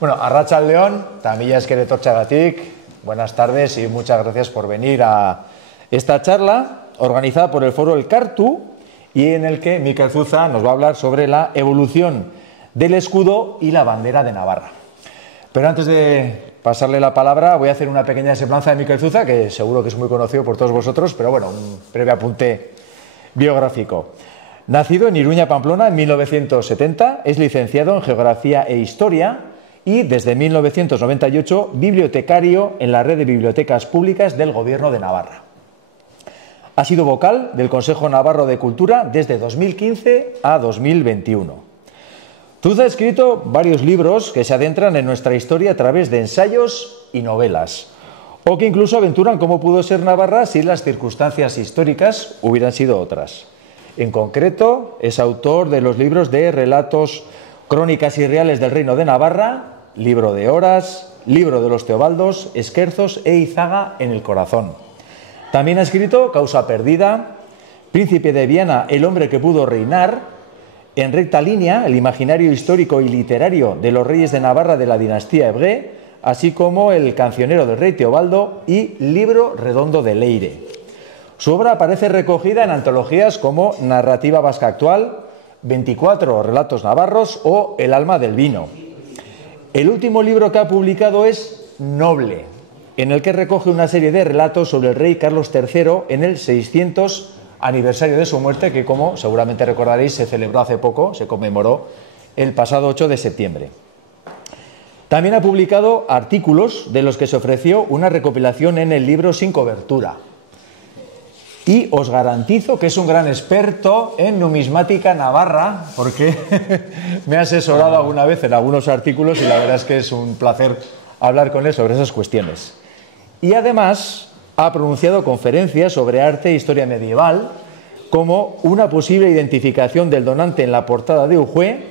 Bueno, arratsaldeon, eta mila esker etortxagatik, buenas tardes y muchas gracias por venir a esta charla organizada por el Foro Elkartu y en el que Mikel Zuza nos va a hablar sobre la evolución del escudo y la bandera de Navarra. Pero antes de pasarle la palabra voy a hacer una pequeña semblanza de Mikel Zuza, que seguro que es muy conocido por todos vosotros, pero bueno, un breve apunte biográfico. Nacido en Iruña, Pamplona, en 1970, es licenciado en Geografía e Historia y desde 1998 bibliotecario en la red de bibliotecas públicas del Gobierno de Navarra. Ha sido vocal del Consejo Navarro de Cultura desde 2015 a 2021. Zuza ha escrito varios libros que se adentran en nuestra historia a través de ensayos y novelas, o que incluso aventuran cómo pudo ser Navarra si las circunstancias históricas hubieran sido otras. En concreto, es autor de los libros de relatos, crónicas y reales del Reino de Navarra, Libro de Horas, Libro de los Teobaldos, Esquerzos e Izaga en el Corazón. También ha escrito Causa Perdida, Príncipe de Viana, el hombre que pudo reinar, En recta línea, el imaginario histórico y literario de los reyes de Navarra de la dinastía Ebré, así como El cancionero del rey Teobaldo y Libro redondo de Leire. Su obra aparece recogida en antologías como Narrativa Vasca Actual, 24 relatos navarros o El alma del vino. El último libro que ha publicado es Noble, en el que recoge una serie de relatos sobre el rey Carlos III en el 600 aniversario de su muerte, que, como seguramente recordaréis, se celebró hace poco, se conmemoró el pasado 8 de septiembre. También ha publicado artículos de los que se ofreció una recopilación en el libro Sin cobertura. Y os garantizo que es un gran experto en numismática navarra, porque me ha asesorado alguna vez en algunos artículos y la verdad es que es un placer hablar con él sobre esas cuestiones. Y además ha pronunciado conferencias sobre arte e historia medieval, como una posible identificación del donante en la portada de Ujue,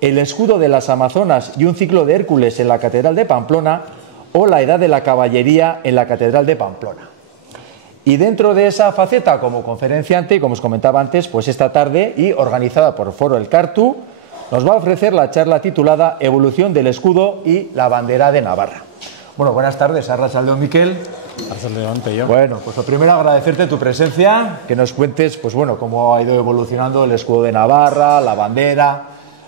el escudo de las Amazonas y un ciclo de Hércules en la Catedral de Pamplona, o la edad de la caballería en la Catedral de Pamplona. Y dentro de esa faceta como conferenciante, como os comentaba antes, pues esta tarde, y organizada por Foro Elkartu, nos va a ofrecer la charla titulada Evolución del escudo y la bandera de Navarra. Bueno, buenas tardes, arratsaldeon, Mikel. Arratsaldeon, Pello. Bueno, pues lo primero agradecerte tu presencia, que nos cuentes, pues bueno, cómo ha ido evolucionando el escudo de Navarra, la bandera.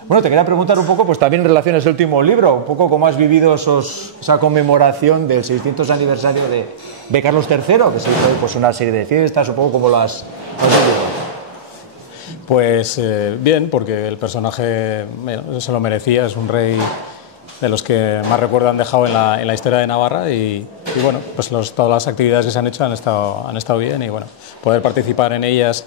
Bueno, te quería preguntar un poco, pues también en relación a ese último libro, un poco cómo has vivido esa conmemoración del 600 aniversario de Carlos III, que se hizo pues una serie de fiestas, un poco como las vivido. Pues bien, porque el personaje se lo merecía, es un rey de los que más recuerdo han dejado en la historia de Navarra y bueno, pues todas las actividades que se han hecho han estado bien y bueno, poder participar en ellas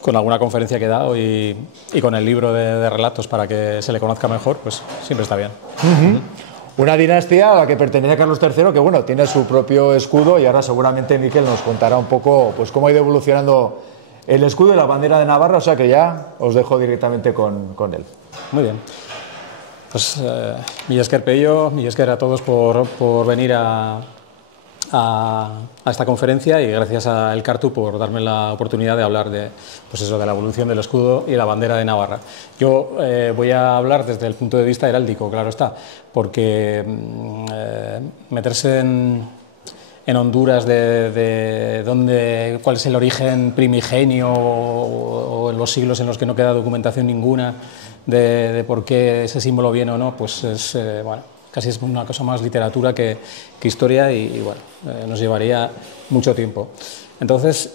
con alguna conferencia que he dado y con el libro de relatos para que se le conozca mejor, pues siempre está bien. Una dinastía a la que pertenece Carlos III, que bueno, tiene su propio escudo y ahora seguramente Mikel nos contará un poco pues cómo ha ido evolucionando el escudo y la bandera de Navarra, o sea que ya os dejo directamente con él. Muy bien. Pues mila esker, Pello, mila esker a todos por venir a esta conferencia y gracias a Elkartu por darme la oportunidad de hablar de la evolución del escudo y la bandera de Navarra. Yo voy a hablar desde el punto de vista heráldico, claro está, porque meterse en Honduras de cuál es el origen primigenio o en los siglos en los que no queda documentación ninguna de por qué ese símbolo viene o no, pues es bueno, casi es una cosa más literatura que historia y bueno, nos llevaría mucho tiempo. Entonces,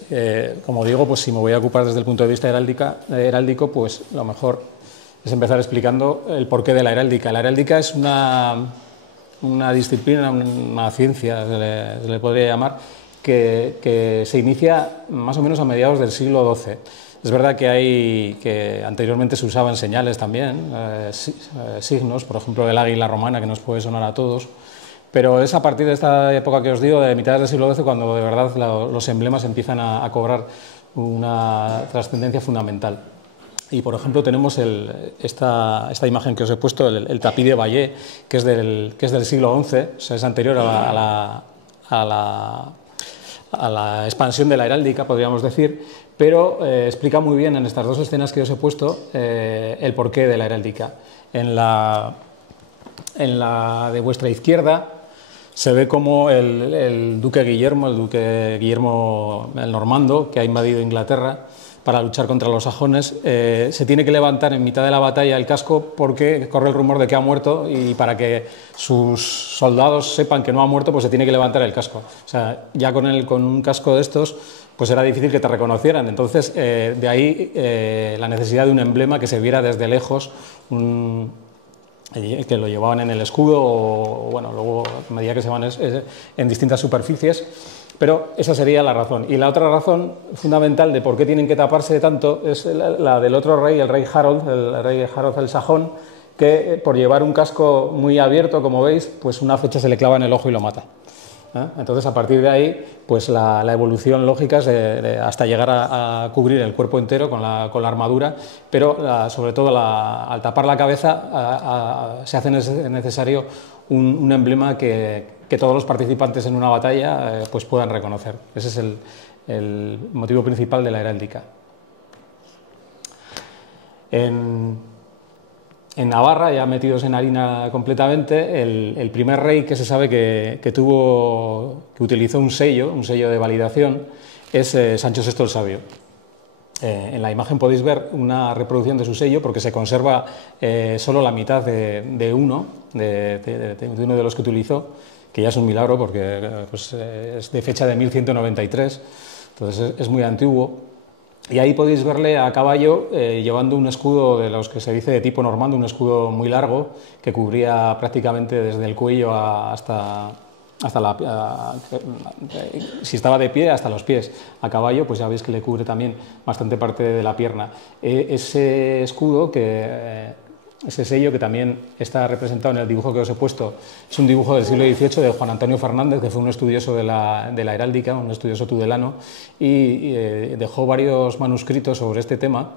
como digo, pues si me voy a ocupar desde el punto de vista heráldico, pues lo mejor es empezar explicando el porqué de la heráldica. La heráldica es una disciplina, una ciencia, se le podría llamar, que se inicia más o menos a mediados del siglo XII. Es verdad que anteriormente se usaban señales también, signos, por ejemplo el águila romana, que nos puede sonar a todos, pero es a partir de esta época que os digo, de mitad del siglo XII, cuando de verdad los emblemas empiezan a cobrar una trascendencia fundamental. Y por ejemplo tenemos esta imagen que os he puesto, el tapí de Vallée, que es del siglo XI, o sea, es anterior a la expansión de la heráldica, podríamos decir, pero explica muy bien en estas dos escenas que os he puesto el porqué de la heráldica. En la En la de vuestra izquierda se ve como el duque Guillermo el normando, que ha invadido Inglaterra para luchar contra los sajones, se tiene que levantar en mitad de la batalla el casco porque corre el rumor de que ha muerto, y para que sus soldados sepan que no ha muerto, pues se tiene que levantar el casco. O sea, ya con un casco de estos, pues era difícil que te reconocieran. Entonces, de ahí la necesidad de un emblema que se viera desde lejos, que lo llevaban en el escudo o, bueno, luego a medida que se van en distintas superficies. Pero esa sería la razón. Y la otra razón fundamental de por qué tienen que taparse tanto es la del otro rey, el rey Harold el sajón, que por llevar un casco muy abierto, como veis, pues una flecha se le clava en el ojo y lo mata. Entonces, a partir de ahí, pues la evolución lógica es hasta llegar a cubrir el cuerpo entero con la armadura, pero sobre todo al tapar la cabeza se hace necesario un emblema que todos los participantes en una batalla pues puedan reconocer. Ese es el motivo principal de la heráldica. En Navarra, ya metidos en harina completamente, el primer rey que se sabe que utilizó un sello de validación, es Sancho VI el Sabio. En la imagen podéis ver una reproducción de su sello, porque se conserva solo la mitad de uno de los que utilizó, que ya es un milagro porque pues, es de fecha de 1193, entonces es muy antiguo. Y ahí podéis verle a caballo llevando un escudo de los que se dice de tipo normando, un escudo muy largo que cubría prácticamente desde el cuello hasta si estaba de pie, hasta los pies. A caballo, pues ya veis que le cubre también bastante parte de la pierna. Ese escudo, ese sello que también está representado en el dibujo que os he puesto, es un dibujo del siglo XVIII de Juan Antonio Fernández, que fue un estudioso de la heráldica, un estudioso tudelano, y dejó varios manuscritos sobre este tema,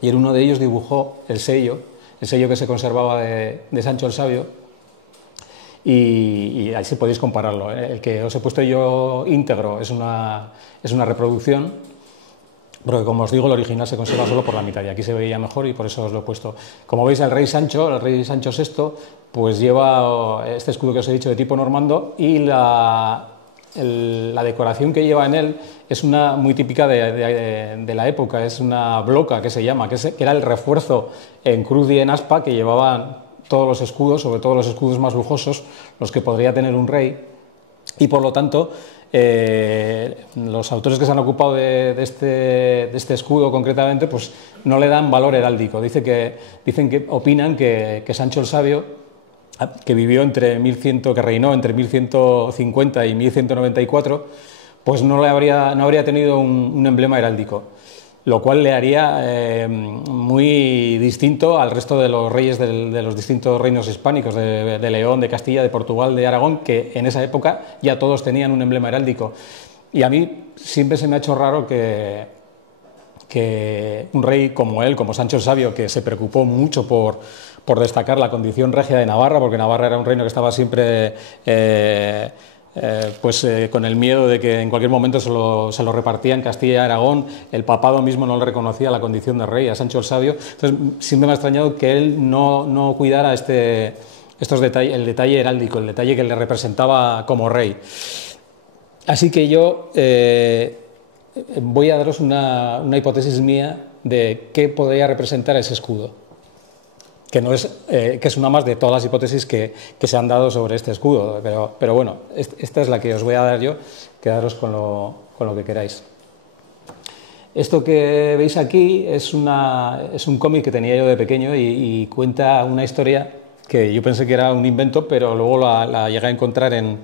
y en uno de ellos dibujó el sello que se conservaba de Sancho el Sabio, y ahí sí podéis compararlo. El que os he puesto yo íntegro es una reproducción, porque, como os digo, el original se conserva solo por la mitad, y aquí se veía mejor y por eso os lo he puesto. Como veis, el rey Sancho VI, pues lleva este escudo que os he dicho de tipo normando, y la decoración que lleva en él es una muy típica de la época, es una bloca que se llama, que era el refuerzo en cruz y en aspa que llevaban todos los escudos, sobre todo los escudos más lujosos, los que podría tener un rey, y por lo tanto los autores que se han ocupado de este escudo concretamente, pues no le dan valor heráldico. Opinan que Sancho el Sabio, que reinó entre 1150 y 1194, pues no habría tenido un emblema heráldico, lo cual le haría muy distinto al resto de los reyes de los distintos reinos hispánicos, de León, de Castilla, de Portugal, de Aragón, que en esa época ya todos tenían un emblema heráldico. Y a mí siempre se me ha hecho raro que un rey como él, como Sancho el Sabio, que se preocupó mucho por destacar la condición regia de Navarra, porque Navarra era un reino que estaba siempre con el miedo de que en cualquier momento se lo repartían Castilla y Aragón. El papado mismo no le reconocía la condición de rey a Sancho el Sabio. Entonces siempre me ha extrañado que él no cuidara el detalle heráldico, el detalle que le representaba como rey. Así que yo voy a daros una hipótesis mía de qué podría representar ese escudo, que es una más de todas las hipótesis que se han dado sobre este escudo, pero bueno, esta es la que os voy a dar yo, quedaros con lo que queráis. Esto que veis aquí es un cómic que tenía yo de pequeño y cuenta una historia que yo pensé que era un invento, pero luego la llegué a encontrar en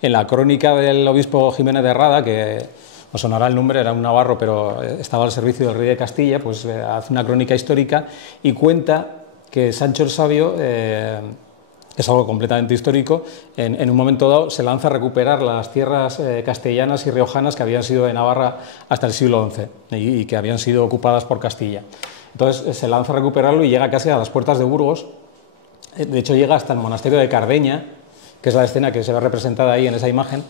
la crónica del obispo Jiménez de Rada, que os sonará el nombre, era un navarro, pero estaba al servicio del rey de Castilla. Pues hace una crónica histórica y cuenta que Sancho el Sabio, es algo completamente histórico, en un momento dado se lanza a recuperar las tierras castellanas y riojanas que habían sido de Navarra hasta el siglo XI y que habían sido ocupadas por Castilla. Entonces se lanza a recuperarlo y llega casi a las puertas de Burgos. De hecho, llega hasta el monasterio de Cardeña, que es la escena que se ve representada ahí en esa imagen,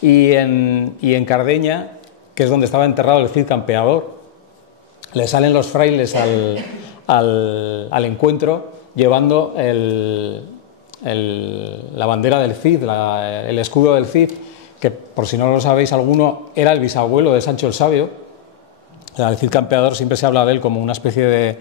y en Cardeña, que es donde estaba enterrado el Cid Campeador, le salen los frailes al encuentro llevando la bandera del Cid, el escudo del Cid, que por si no lo sabéis alguno, era el bisabuelo de Sancho el Sabio. El Cid campeador siempre se habla de él como una especie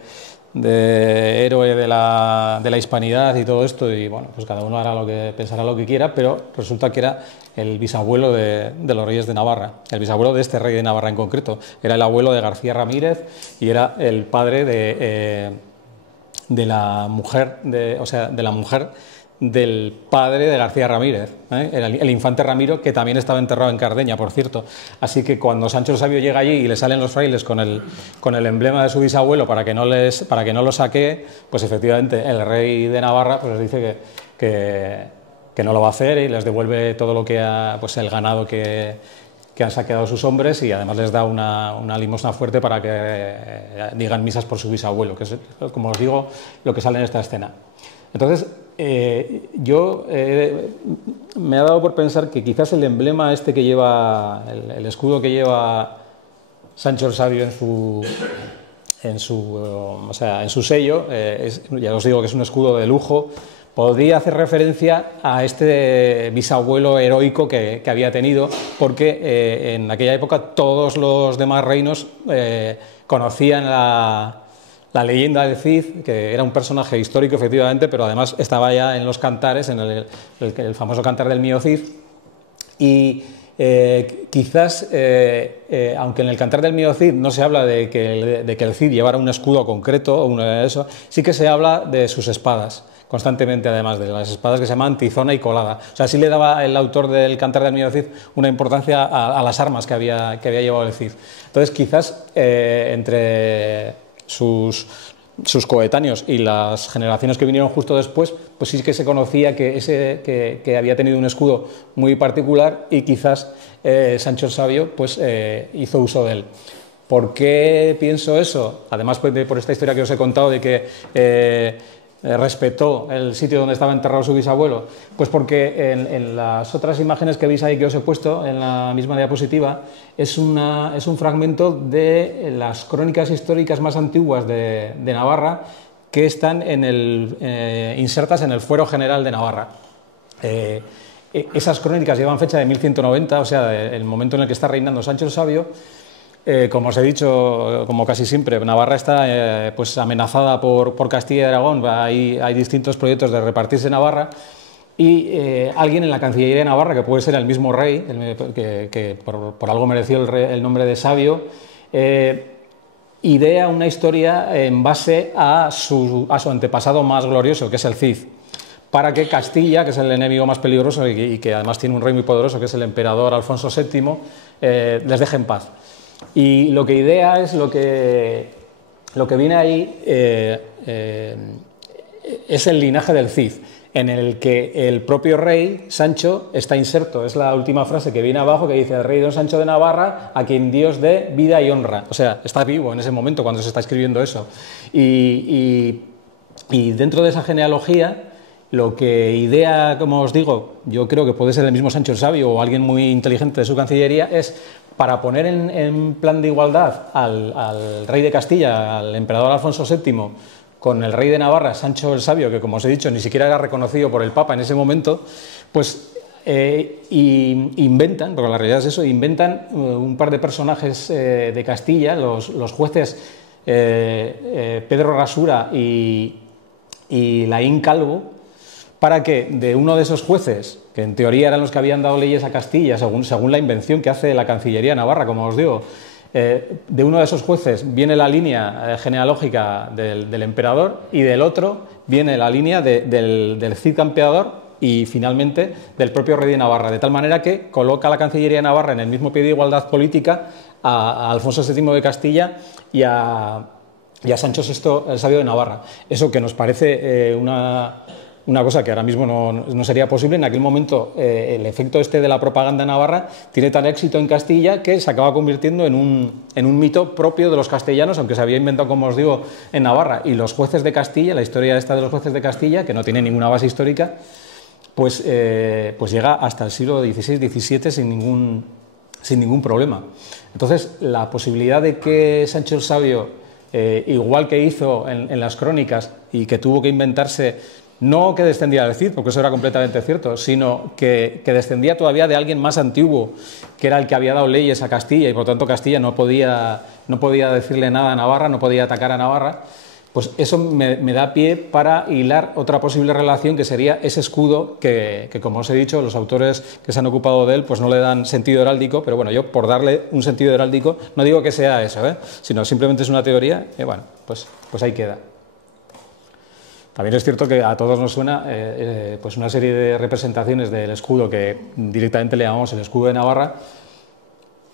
de héroe de la hispanidad y todo esto, y bueno, pues cada uno hará pensará lo que quiera, pero resulta que era el bisabuelo de los reyes de Navarra, el bisabuelo de este rey de Navarra en concreto. Era el abuelo de García Ramírez y era el padre de la mujer, de la mujer del padre de García Ramírez, era el infante Ramiro, que también estaba enterrado en Cardeña, por cierto. Así que cuando Sancho el Sabio llega allí y le salen los frailes con el emblema de su bisabuelo para que no lo saquee, pues efectivamente el rey de Navarra pues les dice que no lo va a hacer y les devuelve todo lo que pues el ganado que han saqueado sus hombres, y además les da una limosna fuerte para que digan misas por su bisabuelo, que es, como os digo, lo que sale en esta escena. Entonces, yo me ha dado por pensar que quizás el emblema este que lleva, el escudo que lleva Sancho el Sabio en su sello, ya os digo que es un escudo de lujo, podría hacer referencia a este bisabuelo heroico que había tenido, porque en aquella época todos los demás reinos conocían la leyenda del Cid, que era un personaje histórico efectivamente, pero además estaba ya en los cantares, en el famoso cantar del Mío Cid, y quizás, aunque en el cantar del Mío Cid no se habla de que el Cid llevara un escudo concreto, sí que se habla de sus espadas, constantemente, además de las espadas que se llaman tizona y colada. O sea, sí le daba el autor del Cantar del Mío Cid una importancia a las armas que había llevado el Cid. Entonces, quizás entre sus coetáneos y las generaciones que vinieron justo después, pues sí que se conocía que había tenido un escudo muy particular, y quizás Sancho el Sabio pues hizo uso de él. ¿Por qué pienso eso? Además, pues, por esta historia que os he contado de que respetó el sitio donde estaba enterrado su bisabuelo, pues porque en las otras imágenes que veis ahí que os he puesto en la misma diapositiva es un fragmento de las crónicas históricas más antiguas de Navarra, que están insertas en el Fuero General de Navarra. Esas crónicas llevan fecha de 1190, o sea, el momento en el que está reinando Sancho el Sabio. Como os he dicho, como casi siempre, Navarra está pues amenazada por Castilla y Aragón. Hay distintos proyectos de repartirse Navarra, y alguien en la Cancillería de Navarra, que puede ser el mismo rey, que por algo mereció el nombre de Sabio, idea una historia en base a su antepasado más glorioso, que es el Cid, para que Castilla, que es el enemigo más peligroso y que además tiene un rey muy poderoso, que es el emperador Alfonso VII, les deje en paz. Y lo que idea es lo que viene ahí es el linaje del Cid, en el que el propio rey Sancho está inserto. Es la última frase que viene abajo, que dice: el rey don Sancho de Navarra, a quien Dios dé vida y honra. O sea, está vivo en ese momento cuando se está escribiendo eso. Y dentro de esa genealogía, lo que idea, como os digo, yo creo que puede ser el mismo Sancho el Sabio o alguien muy inteligente de su Cancillería, es para poner en plan de igualdad al rey de Castilla, al emperador Alfonso VII, con el rey de Navarra, Sancho el Sabio, que como os he dicho ni siquiera era reconocido por el Papa en ese momento, pues inventan, porque la realidad es eso, inventan un par de personajes de Castilla, los jueces Pedro Rasura y Laín Calvo, para que de uno de esos jueces, que en teoría eran los que habían dado leyes a Castilla, según la invención que hace la Cancillería de Navarra, como os digo, de uno de esos jueces viene la línea genealógica del emperador, y del otro viene la línea del Cid campeador y finalmente del propio rey de Navarra, de tal manera que coloca a la Cancillería de Navarra en el mismo pie de igualdad política a Alfonso VII de Castilla y a Sancho VI el Sabio de Navarra. Eso, que nos parece una cosa que ahora mismo no sería posible, en aquel momento el efecto de la propaganda navarra tiene tal éxito en Castilla que se acaba convirtiendo en un mito propio de los castellanos, aunque se había inventado, como os digo, en Navarra. Y los jueces de Castilla, la historia esta de los jueces de Castilla, que no tiene ninguna base histórica, pues llega hasta el siglo XVI-XVII sin ningún problema. Entonces, la posibilidad de que Sancho el Sabio, igual que hizo en las crónicas y que tuvo que inventarse No que descendía del Cid, porque eso era completamente cierto, sino que descendía todavía de alguien más antiguo, que era el que había dado leyes a Castilla, y por tanto Castilla no podía decirle nada a Navarra, no podía atacar a Navarra. Pues eso me da pie para hilar otra posible relación, que sería ese escudo que, como os he dicho, los autores que se han ocupado de él pues no le dan sentido heráldico, pero bueno, yo por darle un sentido heráldico no digo que sea eso, sino simplemente es una teoría y bueno, pues ahí queda. También es cierto que a todos nos suena pues una serie de representaciones del escudo que directamente le llamamos el escudo de Navarra,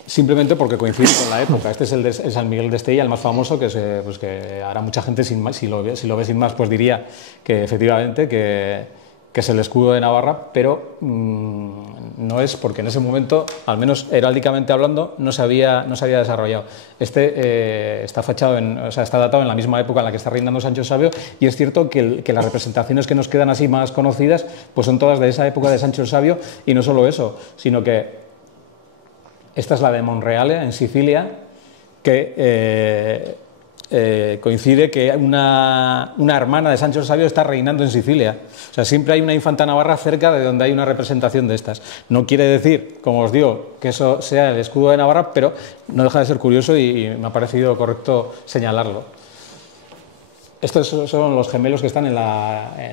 simplemente porque coincide con la época. Este es el San Miguel de Estella, el más famoso, que ahora mucha gente, si lo ve sin más, pues diría que efectivamente que es el escudo de Navarra, pero no es, porque en ese momento, al menos heráldicamente hablando, no se había desarrollado. Está fachado, está datado en la misma época en la que está reinando Sancho el Sabio, y es cierto que las representaciones que nos quedan así más conocidas pues son todas de esa época de Sancho el Sabio, y no solo eso, sino que esta es la de Monreale, en Sicilia, que coincide que una hermana de Sancho el Sabio está reinando en Sicilia. O sea, siempre hay una infanta navarra cerca de donde hay una representación de estas. No quiere decir, como os digo, que eso sea el escudo de Navarra, pero no deja de ser curioso y me ha parecido correcto señalarlo. Estos son los gemelos que están en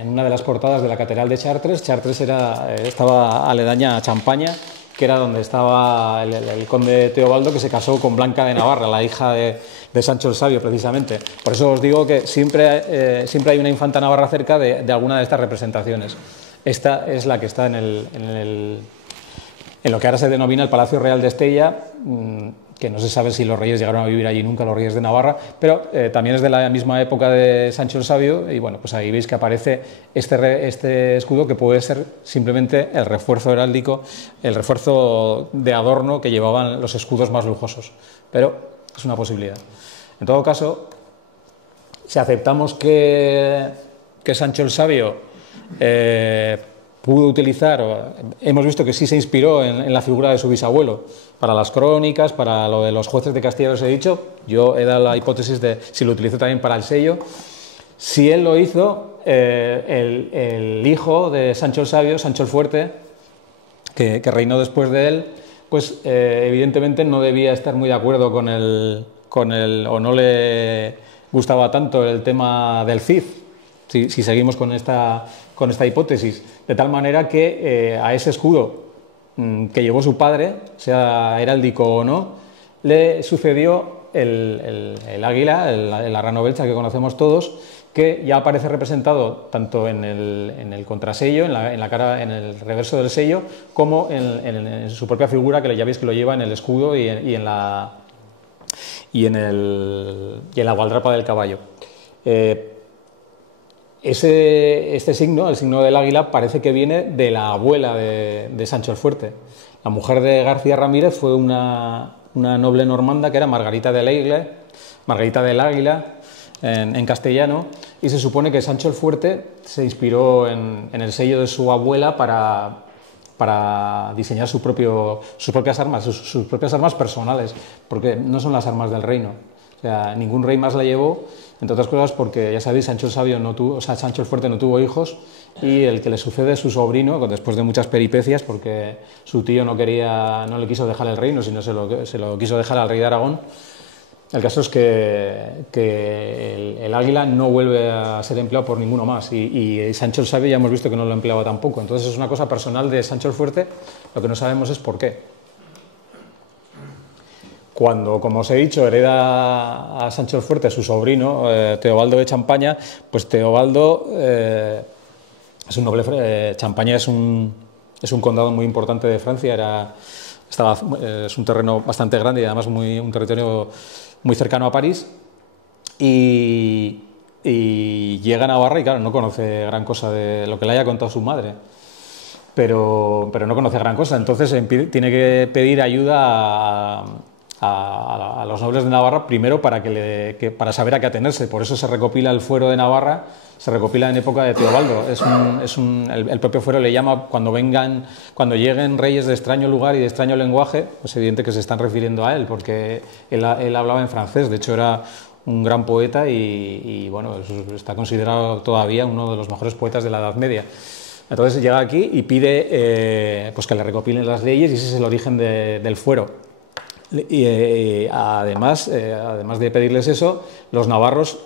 una de las portadas de la Catedral de Chartres. Chartres estaba aledaña a Champaña, que era donde estaba el conde Teobaldo, que se casó con Blanca de Navarra, la hija de Sancho el Sabio, precisamente. Por eso os digo que siempre hay una infanta navarra cerca de alguna de estas representaciones. Esta es la que está en lo que ahora se denomina el Palacio Real de Estella, que no se sabe si los reyes llegaron a vivir allí nunca, los reyes de Navarra, pero también es de la misma época de Sancho el Sabio, y bueno, pues ahí veis que aparece este escudo, que puede ser simplemente el refuerzo heráldico, el refuerzo de adorno que llevaban los escudos más lujosos, pero es una posibilidad. En todo caso, si aceptamos que Sancho el Sabio pudo utilizar, hemos visto que sí se inspiró en la figura de su bisabuelo para las crónicas, para lo de los jueces de Castilla, os he dicho, yo he dado la hipótesis de si lo utilizó también para el sello. Si él lo hizo, el hijo de Sancho el Sabio, Sancho el Fuerte, que reinó después de él, pues evidentemente no debía estar muy de acuerdo con o no le gustaba tanto el tema del Cid, si seguimos con esta hipótesis, de tal manera que a ese escudo que llevó su padre, sea heráldico o no, le sucedió el águila, el arrano belcha que conocemos todos, que ya aparece representado tanto en el contrasello, en la cara, en el reverso del sello, como en su propia figura, que ya veis que lo lleva en el escudo y en la gualdrapa del caballo. Este signo, el signo del águila, parece que viene de la abuela de Sancho el Fuerte. La mujer de García Ramírez fue una noble normanda que era Margarita del Águila, en castellano, y se supone que Sancho el Fuerte se inspiró en el sello de su abuela para diseñar sus propias armas personales, porque no son las armas del reino. O sea, ningún rey más la llevó, entre otras cosas porque, ya sabéis, Sancho el Sabio Sancho el Fuerte no tuvo hijos, y el que le sucede es su sobrino, después de muchas peripecias, porque su tío no le quiso dejar el reino, sino se lo quiso dejar al rey de Aragón. El caso es que el águila no vuelve a ser empleado por ninguno más, y Sancho el Sabio ya hemos visto que no lo empleaba tampoco. Entonces es una cosa personal de Sancho el Fuerte, lo que no sabemos es por qué. Cuando, como os he dicho, hereda a Sancho el Fuerte su sobrino, Teobaldo de Champaña, pues Teobaldo es un noble. Champaña es un condado muy importante de Francia, es un terreno bastante grande y además un territorio muy cercano a París, y llega a Navarra y claro, no conoce gran cosa de lo que le haya contado su madre, pero no conoce gran cosa, entonces tiene que pedir ayuda a los nobles de Navarra, primero para saber a qué atenerse. Por eso se recopila el fuero de Navarra, se recopila en época de Teobaldo. El propio fuero le llama, cuando lleguen reyes de extraño lugar y de extraño lenguaje, pues evidente que se están refiriendo a él, porque él hablaba en francés. De hecho, era un gran poeta y bueno, está considerado todavía uno de los mejores poetas de la Edad Media. Entonces llega aquí y pide pues que le recopilen las leyes, y ese es el origen del fuero. Y además de pedirles eso, los navarros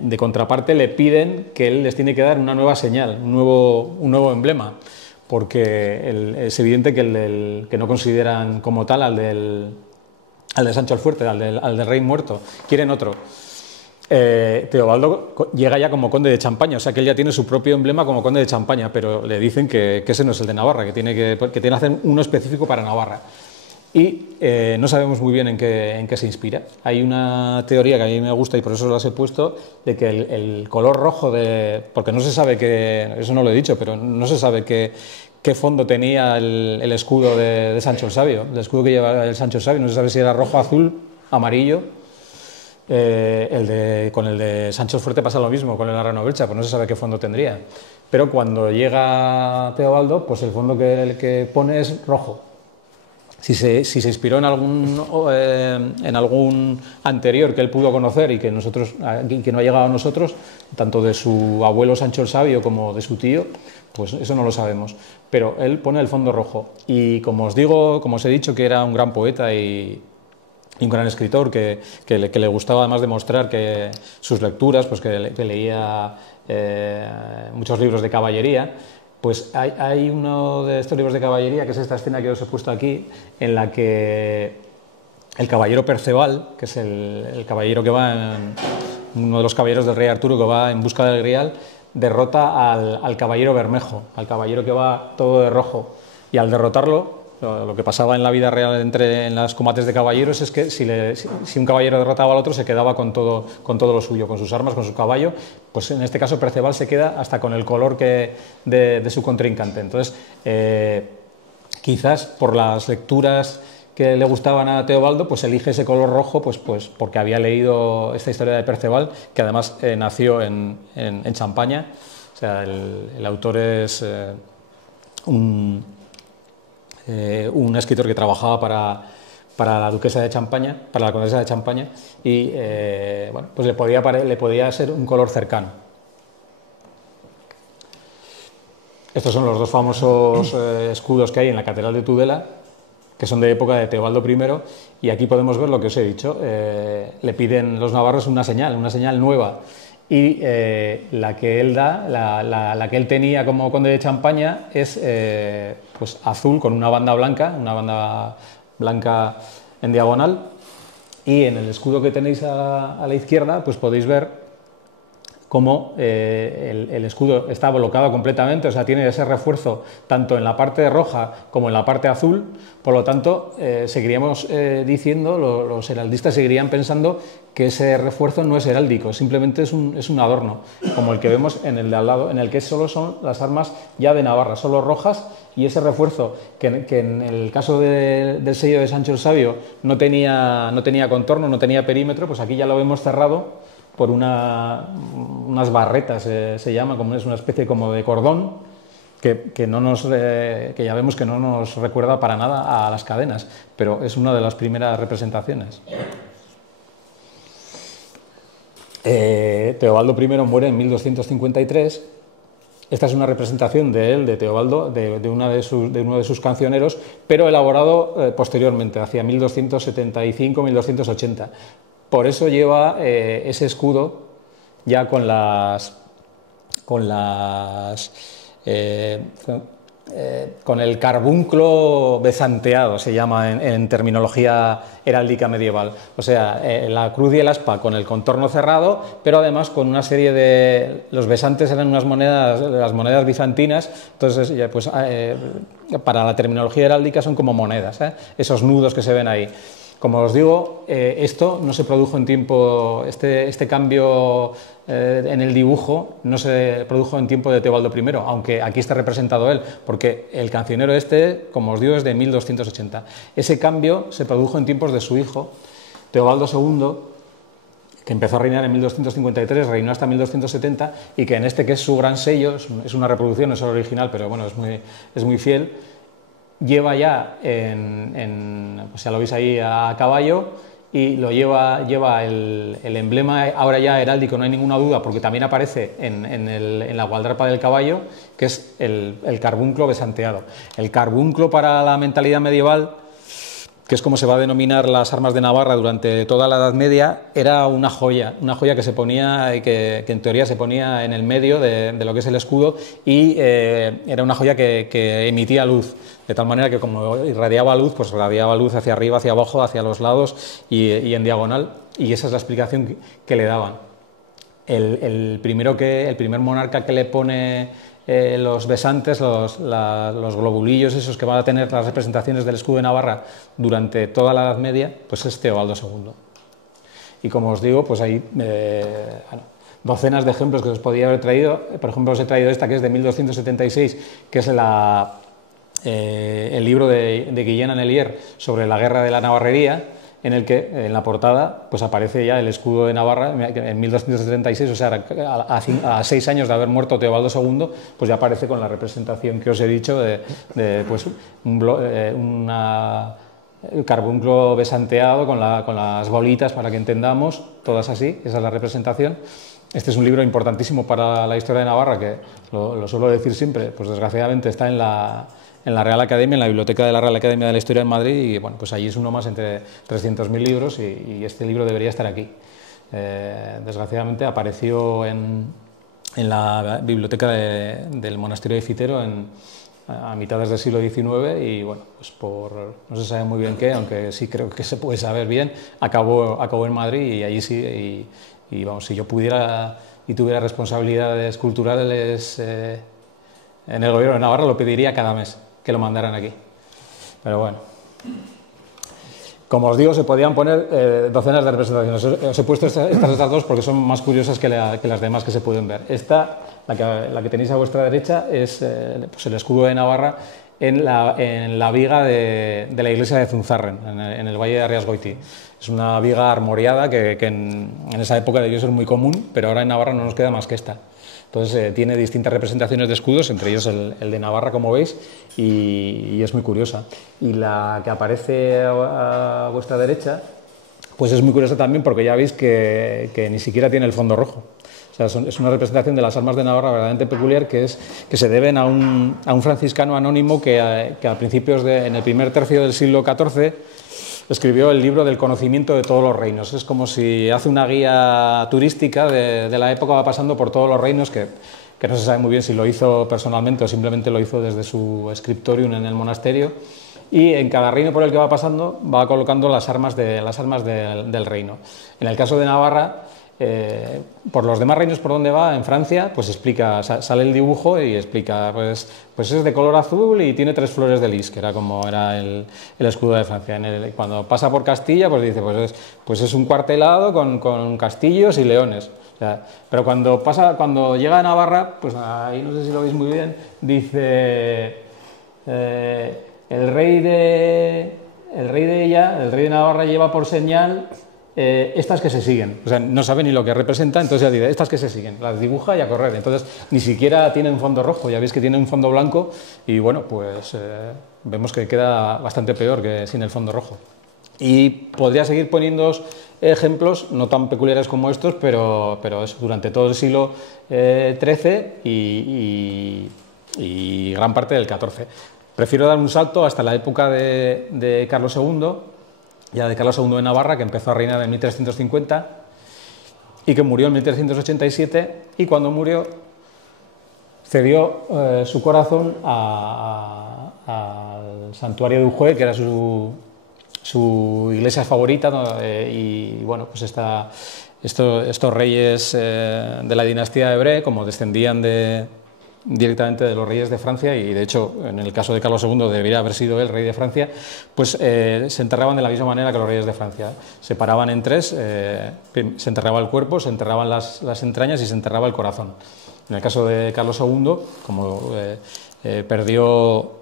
de contraparte le piden que él les tiene que dar una nueva señal, un nuevo emblema, porque es evidente que no consideran como tal al de Sancho el Fuerte, al del rey muerto, quieren otro. Teobaldo llega ya como conde de Champaña, o sea que él ya tiene su propio emblema como conde de Champaña, pero le dicen que ese no es el de Navarra, que tiene que hacer uno específico para Navarra. Y no sabemos muy bien en qué se inspira. Hay una teoría que a mí me gusta y por eso las he puesto, de que el color rojo porque no se sabe eso no lo he dicho, pero no se sabe qué fondo tenía el escudo de Sancho el Sabio. El escudo que lleva el Sancho el Sabio no se sabe si era rojo, azul, amarillo. Con el de Sancho el Fuerte pasa lo mismo, con el Arrano Belcha, pues no se sabe qué fondo tendría. Pero cuando llega Teobaldo, pues el fondo que pone es rojo. Si se inspiró en algún anterior que él pudo conocer y que no ha llegado a nosotros, tanto de su abuelo Sancho el Sabio como de su tío, pues eso no lo sabemos. Pero él pone el fondo rojo. Y como os he dicho, que era un gran poeta y un gran escritor, que le gustaba además demostrar que sus lecturas, pues que leía muchos libros de caballería. Pues hay uno de estos libros de caballería, que es esta escena que os he puesto aquí, en la que el caballero Perceval, que es el caballero que va, uno de los caballeros del rey Arturo que va en busca del Grial, derrota al caballero Bermejo, al caballero que va todo de rojo, y al derrotarlo, lo que pasaba en la vida real en los combates de caballeros es que si un caballero derrotaba al otro, se quedaba con todo lo suyo, con sus armas, con su caballo. Pues en este caso Perceval se queda hasta con el color de su contrincante. Entonces, quizás por las lecturas que le gustaban a Teobaldo, pues elige ese color rojo, pues porque había leído esta historia de Perceval, que además nació en Champaña. O sea, el autor es un escritor que trabajaba para la duquesa de Champaña, para la condesa de Champaña, y bueno, pues le podía ser un color cercano. Estos son los dos famosos escudos que hay en la Catedral de Tudela, que son de época de Teobaldo I, y aquí podemos ver lo que os he dicho. Le piden los navarros una señal nueva, y la que él da, la que él tenía como conde de Champaña es pues azul con una banda blanca en diagonal, y en el escudo que tenéis a la izquierda pues podéis ver cómo el escudo está bloqueado completamente, o sea, tiene ese refuerzo tanto en la parte roja como en la parte azul. Por lo tanto, seguiríamos diciendo, los heraldistas seguirían pensando que ese refuerzo no es heráldico, simplemente es un adorno, como el que vemos en el de al lado, en el que solo son las armas ya de Navarra, solo rojas, y ese refuerzo que en el caso del sello de Sancho el Sabio no tenía contorno, no tenía perímetro, pues aquí ya lo vemos cerrado por unas barretas, se llama, como es una especie como de cordón, que ya vemos que no nos recuerda para nada a las cadenas, pero es una de las primeras representaciones. Teobaldo I muere en 1253. Esta es una representación de Teobaldo, de uno de sus cancioneros, pero elaborado posteriormente, hacia 1275-1280. Por eso lleva ese escudo ya con el carbunclo besanteado, se llama en terminología heráldica medieval. O sea, la cruz y el aspa con el contorno cerrado, pero además con una serie de... Los besantes eran las monedas bizantinas, entonces pues, para la terminología heráldica son como monedas, esos nudos que se ven ahí. Como os digo, esto no se produjo en tiempo, este cambio en el dibujo no se produjo en tiempo de Teobaldo I, aunque aquí está representado él, porque el cancionero como os digo, es de 1280. Ese cambio se produjo en tiempos de su hijo, Teobaldo II, que empezó a reinar en 1253, reinó hasta 1270, y que en que es su gran sello, es una reproducción, no es el original, pero bueno, es muy fiel. Lleva ya, pues ya lo veis ahí a caballo, y lo lleva el emblema ahora ya heráldico, no hay ninguna duda, porque también aparece en la gualdrapa del caballo, que es el carbunclo besanteado. El carbunclo para la mentalidad medieval, que es como se va a denominar las armas de Navarra durante toda la Edad Media, era una joya que se ponía, que en teoría se ponía en el medio de lo que es el escudo, y era una joya que emitía luz, de tal manera que como irradiaba luz, pues irradiaba luz hacia arriba, hacia abajo, hacia los lados y en diagonal, y esa es la explicación que le daban. El primer monarca que le pone los besantes, los globulillos esos que van a tener las representaciones del escudo de Navarra durante toda la Edad Media, pues es Teobaldo II. Y como os digo, pues hay docenas de ejemplos que os podía haber traído. Por ejemplo, os he traído esta, que es de 1276, que es el libro de Guillén Annelier sobre la guerra de la navarrería, en el que en la portada pues aparece ya el escudo de Navarra en 1276, o sea, a 6 años de haber muerto Teobaldo II, pues ya aparece con la representación que os he dicho de pues el carbunclo besanteado con las bolitas, para que entendamos, todas así, esa es la representación. Este es un libro importantísimo para la historia de Navarra, que lo suelo decir siempre, pues desgraciadamente está en la Real Academia, en la biblioteca de la Real Academia de la Historia en Madrid, y bueno, pues allí es uno más entre 300.000 libros, y este libro debería estar aquí. Desgraciadamente apareció en la biblioteca del monasterio de Fitero a mitades del siglo XIX, y bueno, pues no se sabe muy bien qué, aunque sí creo que se puede saber bien, acabó en Madrid, y allí sí, y vamos, si yo pudiera y tuviera responsabilidades culturales en el gobierno de Navarra, lo pediría cada mes que lo mandaran aquí. Pero bueno, como os digo, se podían poner docenas de representaciones. Os he puesto estas dos porque son más curiosas que las demás que se pueden ver. Esta, la que tenéis a vuestra derecha, es pues el escudo de Navarra en la viga de la iglesia de Zunzarren, en el valle de Arriasgoiti. Es una viga armoriada que en esa época debió ser muy común, pero ahora en Navarra no nos queda más que esta. Entonces tiene distintas representaciones de escudos, entre ellos el de Navarra, como veis, y es muy curiosa. Y la que aparece a vuestra derecha, pues es muy curiosa también, porque ya veis que ni siquiera tiene el fondo rojo. O sea, es una representación de las armas de Navarra verdaderamente peculiar, que se deben a un franciscano anónimo que a principios en el primer tercio del siglo XIV escribió el libro del conocimiento de todos los reinos. Es como si hace una guía turística de la época, va pasando por todos los reinos, que no se sabe muy bien si lo hizo personalmente o simplemente lo hizo desde su scriptorium en el monasterio, y en cada reino por el que va pasando va colocando las armas del reino. En el caso de Navarra, por los demás reinos por donde va, en Francia, pues explica, sale el dibujo y explica, pues es de color azul y tiene 3 flores de lis, que era como era el escudo de Francia. Cuando pasa por Castilla, pues dice, pues es un cuartelado con castillos y leones. O sea, pero cuando llega a Navarra, pues ahí no sé si lo veis muy bien, dice el rey de Navarra lleva por señal estas que se siguen. O sea, no sabe ni lo que representa, entonces ya dice, estas que se siguen, las dibuja y a correr. Entonces ni siquiera tiene un fondo rojo, ya veis que tiene un fondo blanco, y bueno, pues vemos que queda bastante peor que sin el fondo rojo. Y podría seguir poniéndoos ejemplos no tan peculiares como estos, pero eso, durante todo el siglo XIII y gran parte del XIV. Prefiero dar un salto hasta la época de Carlos II, ya de Carlos II de Navarra, que empezó a reinar en 1350 y que murió en 1387, y cuando murió cedió su corazón al santuario de Ujue, que era su iglesia favorita, ¿no? Y bueno, pues estos reyes de la dinastía de Ebre, como descendían directamente de los reyes de Francia, y de hecho en el caso de Carlos II debería haber sido él rey de Francia, pues se enterraban de la misma manera que los reyes de Francia. Se paraban en 3, se enterraba el cuerpo, se enterraban las entrañas y se enterraba el corazón. En el caso de Carlos II, como perdió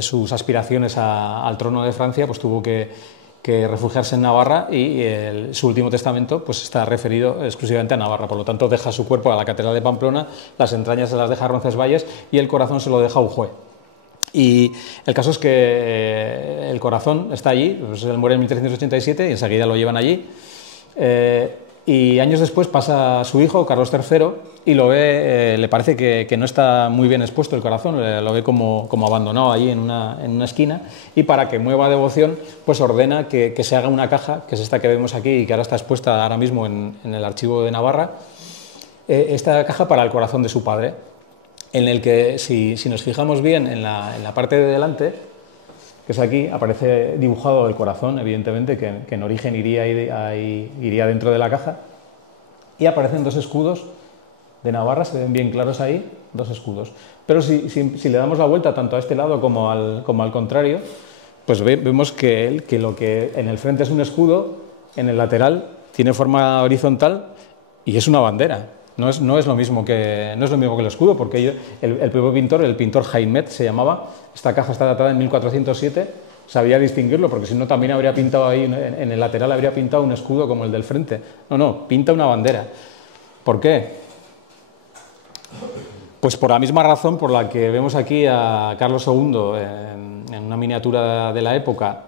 sus aspiraciones al trono de Francia, pues tuvo que refugiarse en Navarra, y su último testamento pues está referido exclusivamente a Navarra. Por lo tanto, deja su cuerpo a la catedral de Pamplona, las entrañas se las deja a Roncesvalles y el corazón se lo deja a Ujue. Y el caso es que el corazón está allí, pues él muere en 1387 y enseguida lo llevan allí. Y años después pasa su hijo, Carlos III, y lo ve, le parece que no está muy bien expuesto el corazón, lo ve como abandonado allí en una esquina, y para que mueva devoción, pues ordena que se haga una caja, que es esta que vemos aquí y que ahora está expuesta ahora mismo en el archivo de Navarra, esta caja para el corazón de su padre, en el que, si nos fijamos bien en la parte de delante, que es aquí, aparece dibujado el corazón, evidentemente, que en origen iría dentro de la caja, y aparecen dos escudos de Navarra, se ven bien claros ahí, dos escudos. Pero si le damos la vuelta tanto a este lado como al contrario, pues vemos que lo que en el frente es un escudo, en el lateral tiene forma horizontal y es una bandera. No es lo mismo que el escudo, porque el primer pintor, el pintor Jaimet se llamaba, esta caja está datada en 1407, sabía distinguirlo, porque si no también habría pintado ahí, en el lateral habría pintado un escudo como el del frente. No, pinta una bandera. ¿Por qué? Pues por la misma razón por la que vemos aquí a Carlos II en una miniatura de la época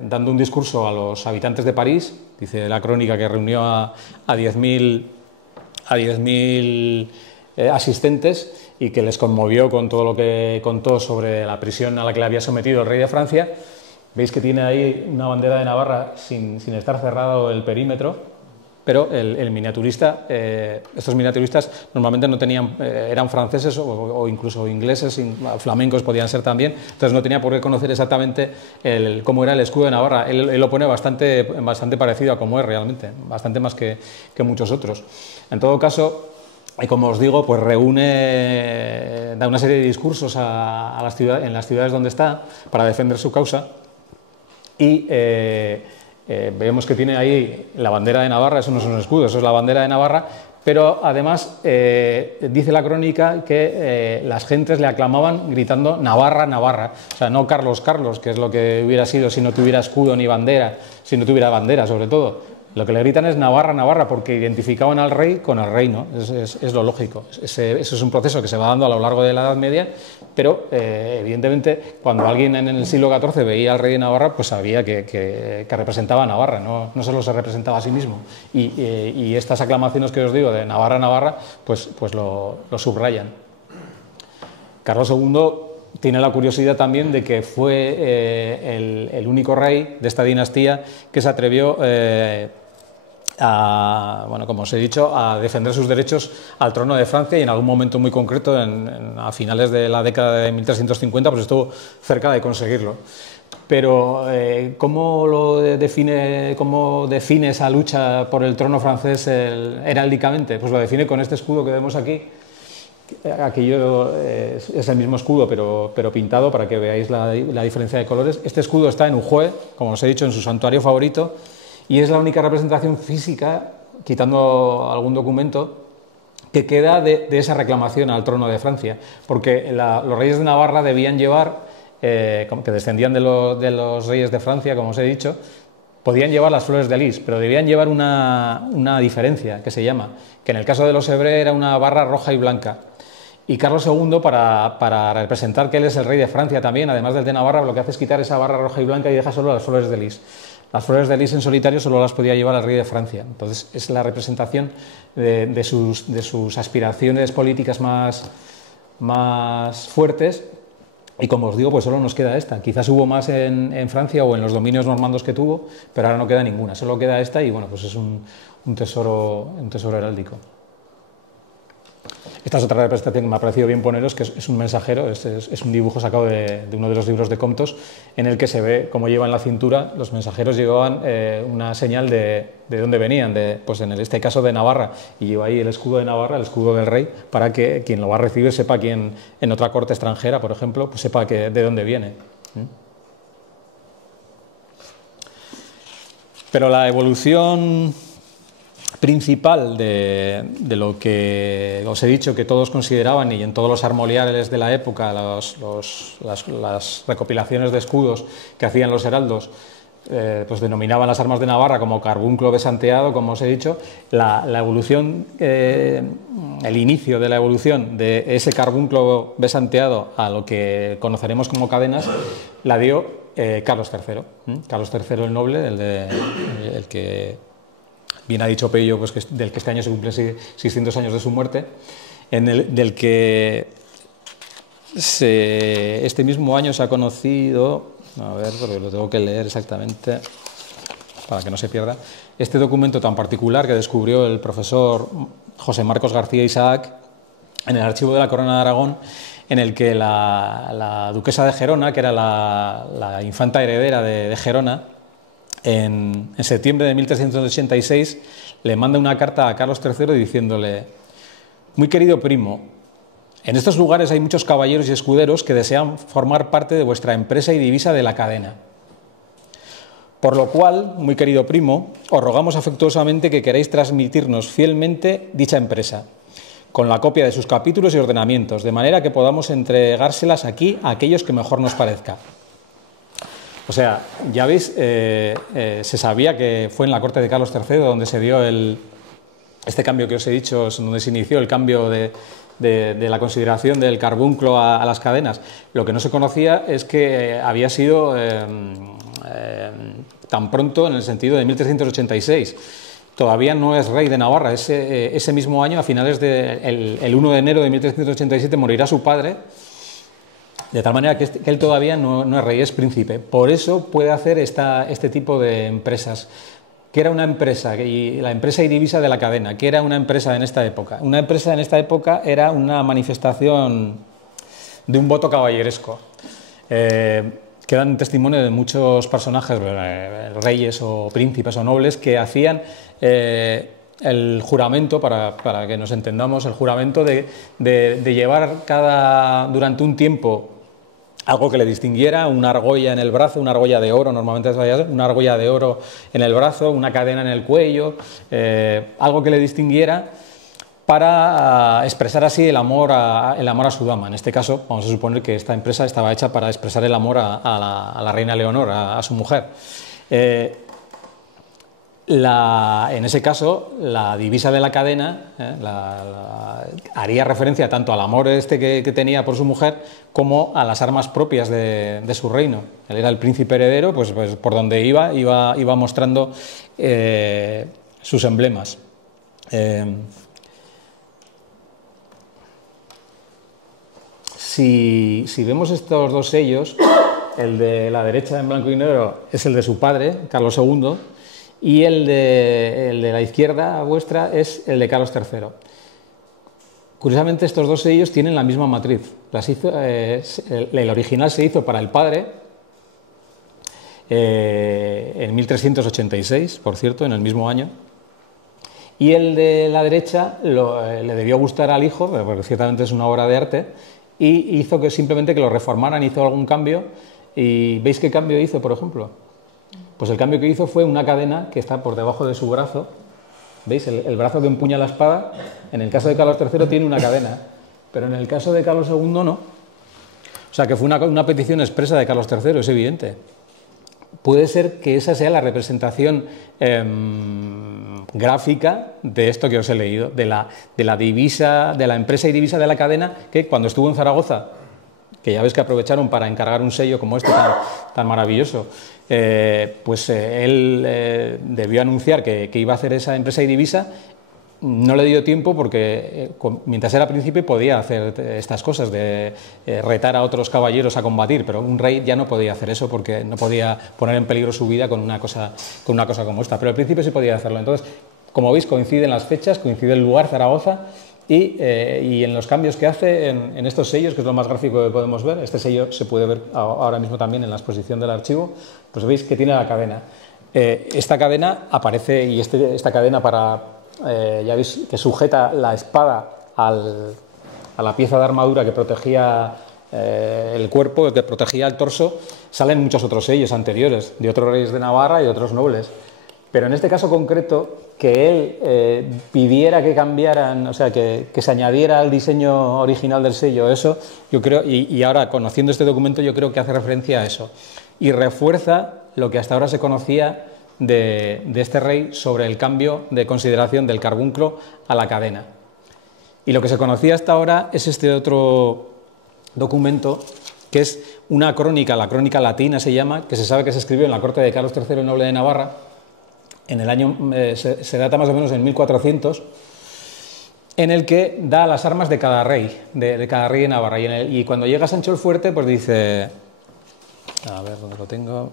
dando un discurso a los habitantes de París, dice la crónica que reunió a 10.000 asistentes y que les conmovió con todo lo que contó sobre la prisión a la que le había sometido el rey de Francia. Veis que tiene ahí una bandera de Navarra sin estar cerrado el perímetro, pero el miniaturista, estos miniaturistas normalmente no tenían, eran franceses o incluso ingleses, flamencos podían ser también, entonces no tenía por qué conocer exactamente cómo era el escudo de Navarra. Él lo pone bastante parecido a cómo es realmente, bastante más que muchos otros. En todo caso, y como os digo, pues da una serie de discursos en las ciudades donde está para defender su causa, y vemos que tiene ahí la bandera de Navarra. Eso no es un escudo, eso es la bandera de Navarra, pero además dice la crónica que las gentes le aclamaban gritando Navarra, Navarra, o sea, no Carlos, Carlos, que es lo que hubiera sido si no tuviera escudo ni bandera, si no tuviera bandera sobre todo. Lo que le gritan es Navarra, Navarra, porque identificaban al rey con el rey, ¿no? Es lo lógico. Eso es un proceso que se va dando a lo largo de la Edad Media, pero evidentemente cuando alguien en el siglo XIV veía al rey de Navarra, pues sabía que representaba a Navarra, no solo se representaba a sí mismo. Y estas aclamaciones que os digo de Navarra, Navarra, pues lo subrayan. Carlos II tiene la curiosidad también de que fue el único rey de esta dinastía que se atrevió como os he dicho, a defender sus derechos al trono de Francia, y en algún momento muy concreto, a finales de la década de 1350, pues estuvo cerca de conseguirlo. Pero ¿cómo define esa lucha por el trono francés heráldicamente? Pues lo define con este escudo que vemos aquí. Aquello es el mismo escudo, pero pintado, para que veáis la diferencia de colores. Este escudo está en Ujue, como os he dicho, en su santuario favorito, y es la única representación física, quitando algún documento, que queda de esa reclamación al trono de Francia, porque los reyes de Navarra debían llevar, que descendían de los reyes de Francia, como os he dicho, podían llevar las flores de lis, pero debían llevar una diferencia, que se llama, que en el caso de los Evreux era una barra roja y blanca. Y Carlos II, para representar que él es el rey de Francia también, además del de Navarra, lo que hace es quitar esa barra roja y blanca y deja solo las flores de lis. Las flores de lis en solitario solo las podía llevar el rey de Francia. Entonces es la representación de sus aspiraciones políticas más fuertes, y como os digo, pues solo nos queda esta. Quizás hubo más en Francia o en los dominios normandos que tuvo, pero ahora no queda ninguna, solo queda esta, y bueno, pues es un tesoro heráldico. Esta es otra representación que me ha parecido bien poneros, que es un mensajero, es un dibujo sacado de uno de los libros de Comtos, en el que se ve cómo llevan la cintura, los mensajeros llevaban una señal de dónde venían, pues en este caso de Navarra, y lleva ahí el escudo de Navarra, el escudo del rey, para que quien lo va a recibir sepa, quien en otra corte extranjera, por ejemplo, pues sepa de dónde viene. Pero la evolución principal de lo que os he dicho que todos consideraban, y en todos los armoriales de la época, las recopilaciones de escudos que hacían los heraldos, pues denominaban las armas de Navarra como carbunclo besanteado, como os he dicho. La evolución, el inicio de la evolución de ese carbunclo besanteado a lo que conoceremos como cadenas, la dio Carlos III. Carlos III el Noble, el que bien ha dicho Pello, pues del que este año se cumplen 600 años de su muerte, del que este mismo año se ha conocido, a ver, porque lo tengo que leer exactamente para que no se pierda, este documento tan particular que descubrió el profesor José Marcos García Isaac en el archivo de la Corona de Aragón, en el que la duquesa de Gerona, que era la infanta heredera de Gerona, en septiembre de 1386 le manda una carta a Carlos III diciéndole: muy querido primo, en estos lugares hay muchos caballeros y escuderos que desean formar parte de vuestra empresa y divisa de la cadena. Por lo cual, muy querido primo, os rogamos afectuosamente que queráis transmitirnos fielmente dicha empresa, con la copia de sus capítulos y ordenamientos, de manera que podamos entregárselas aquí a aquellos que mejor nos parezca. O sea, ya veis, se sabía que fue en la corte de Carlos III donde se dio este cambio que os he dicho, donde se inició el cambio de la consideración del carbunclo a las cadenas. Lo que no se conocía es que había sido tan pronto, en el sentido de 1386. Todavía no es rey de Navarra. Ese mismo año, a finales el 1 de enero de 1387, morirá su padre, de tal manera que él todavía no es rey, es príncipe. Por eso puede hacer este tipo de empresas. ¿Qué era una empresa? Y la empresa y divisa de la cadena. ¿Qué era una empresa en esta época? Una empresa en esta época era una manifestación de un voto caballeresco. Quedan testimonio de muchos personajes, reyes o príncipes o nobles, que hacían el juramento, para que nos entendamos, el juramento de llevar durante un tiempo algo que le distinguiera, una argolla en el brazo, una argolla de oro, normalmente una argolla de oro en el brazo, una cadena en el cuello, algo que le distinguiera para expresar así el amor a su dama. En este caso, vamos a suponer que esta empresa estaba hecha para expresar el amor a la reina Leonor, a su mujer. En ese caso, la divisa de la cadena haría referencia tanto al amor que tenía por su mujer como a las armas propias de su reino. Él era el príncipe heredero, pues por donde iba mostrando sus emblemas. Si vemos estos dos sellos, el de la derecha en blanco y negro es el de su padre, Carlos II, y el de la izquierda vuestra es el de Carlos III. Curiosamente, estos dos sellos tienen la misma matriz. El original se hizo para el padre en 1386, por cierto, en el mismo año, y el de la derecha le debió gustar al hijo, porque ciertamente es una obra de arte, y hizo simplemente que lo reformaran, hizo algún cambio. ¿Y veis qué cambio hizo, por ejemplo? Pues el cambio que hizo fue una cadena que está por debajo de su brazo. ¿Veis? El brazo que empuña la espada, en el caso de Carlos III tiene una cadena, pero en el caso de Carlos II no. O sea que fue una petición expresa de Carlos III, es evidente. Puede ser que esa sea la representación gráfica de esto que os he leído, de la divisa, de la empresa y divisa de la cadena, que cuando estuvo en Zaragoza, que ya ves que aprovecharon para encargar un sello como este tan maravilloso, pues él debió anunciar que iba a hacer esa empresa y divisa. No le dio tiempo porque mientras era príncipe podía hacer estas cosas de retar a otros caballeros a combatir, pero un rey ya no podía hacer eso porque no podía poner en peligro su vida con una cosa como esta, pero el príncipe sí podía hacerlo. Entonces, como veis, coinciden las fechas, coincide el lugar, Zaragoza, y en los cambios que hace en estos sellos, que es lo más gráfico que podemos ver. Este sello se puede ver ahora mismo también en la exposición del archivo, pues veis que tiene la cadena. Esta cadena aparece, y esta cadena ya veis que sujeta la espada a la pieza de armadura que protegía el cuerpo, que protegía el torso. Salen muchos otros sellos anteriores, de otros reyes de Navarra y de otros nobles. Pero en este caso concreto, que él pidiera que cambiaran, o sea, que se añadiera al diseño original del sello eso, yo creo, y ahora conociendo este documento, yo creo que hace referencia a eso. Y refuerza lo que hasta ahora se conocía de este rey sobre el cambio de consideración del carbunclo a la cadena. Y lo que se conocía hasta ahora es este otro documento, que es una crónica, la crónica latina se llama, que se sabe que se escribió en la corte de Carlos III el Noble de Navarra, en el año, se data más o menos en 1400, en el que da las armas de cada rey, de cada rey de Navarra. Y cuando llega Sancho el Fuerte, pues dice, a ver, ¿dónde lo tengo?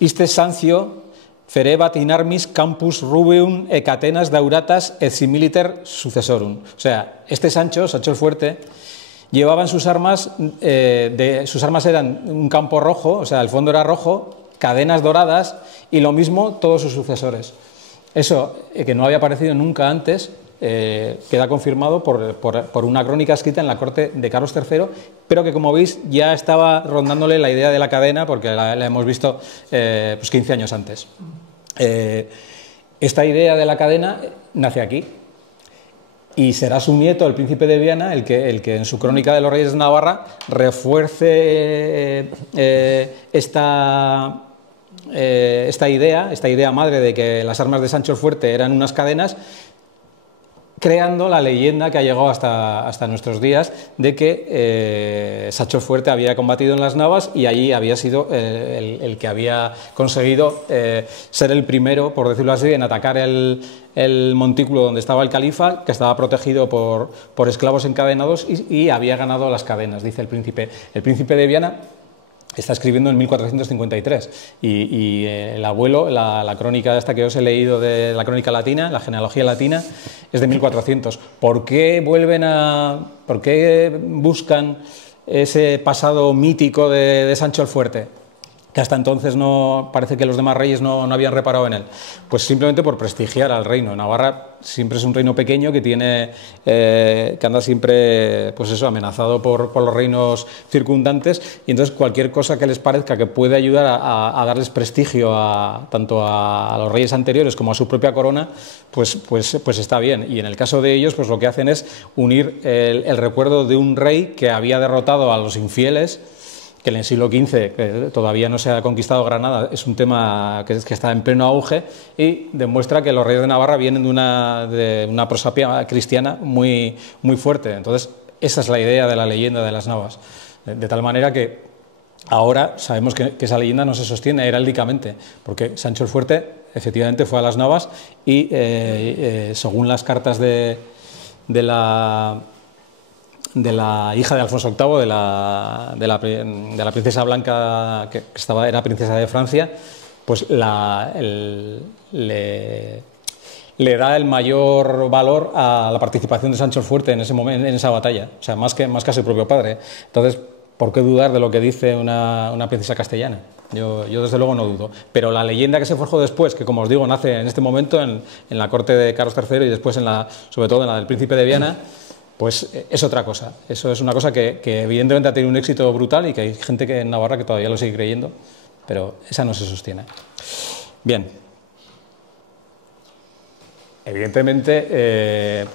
Iste Sancio ferebat in armis campus rubeum e catenas dauratas et similiter successorum. O sea, este Sancho el Fuerte, llevaban sus armas, sus armas eran un campo rojo, o sea, el fondo era rojo, cadenas doradas y lo mismo todos sus sucesores. Eso, que no había aparecido nunca antes, queda confirmado por una crónica escrita en la corte de Carlos III, pero que, como veis, ya estaba rondándole la idea de la cadena, porque la hemos visto pues 15 años antes. Esta idea de la cadena nace aquí, y será su nieto, el príncipe de Viana, el que en su crónica de los reyes de Navarra refuerce esta idea madre de que las armas de Sancho el Fuerte eran unas cadenas, creando la leyenda que ha llegado hasta nuestros días de que Sancho el Fuerte había combatido en las Navas y allí había sido el que había conseguido ser el primero, por decirlo así, en atacar el montículo donde estaba el califa, que estaba protegido por esclavos encadenados, y había ganado las cadenas, dice el príncipe. El príncipe de Viana está escribiendo en 1453 y el abuelo, la crónica esta que os he leído de la crónica latina, la genealogía latina, es de 1400. ¿Por qué buscan ese pasado mítico de Sancho el Fuerte, que hasta entonces parece que los demás reyes no habían reparado en él? Pues simplemente por prestigiar al reino. Navarra siempre es un reino pequeño que anda siempre, pues eso, amenazado por los reinos circundantes, y entonces cualquier cosa que les parezca que puede ayudar a darles prestigio tanto a los reyes anteriores como a su propia corona, pues está bien. Y en el caso de ellos, pues lo que hacen es unir el recuerdo de un rey que había derrotado a los infieles, que en el siglo XV, que todavía no se ha conquistado Granada, es un tema que está en pleno auge, y demuestra que los reyes de Navarra vienen de una prosapia cristiana muy, muy fuerte. Entonces, esa es la idea de la leyenda de las Navas. De tal manera que ahora sabemos que esa leyenda no se sostiene heráldicamente, porque Sancho el Fuerte efectivamente fue a las Navas y, según las cartas de la hija de Alfonso VIII, de la princesa Blanca, que era princesa de Francia, pues le da el mayor valor a la participación de Sancho el Fuerte en ese momento, en esa batalla, o sea, más que a su propio padre. Entonces, ¿por qué dudar de lo que dice una princesa castellana? Yo desde luego no dudo. Pero la leyenda que se forjó después, que como os digo nace en este momento en la corte de Carlos III y después sobre todo en la del príncipe de Viana, pues es otra cosa. Eso es una cosa que evidentemente ha tenido un éxito brutal y que hay gente en Navarra que todavía lo sigue creyendo, pero esa no se sostiene. Bien. Evidentemente,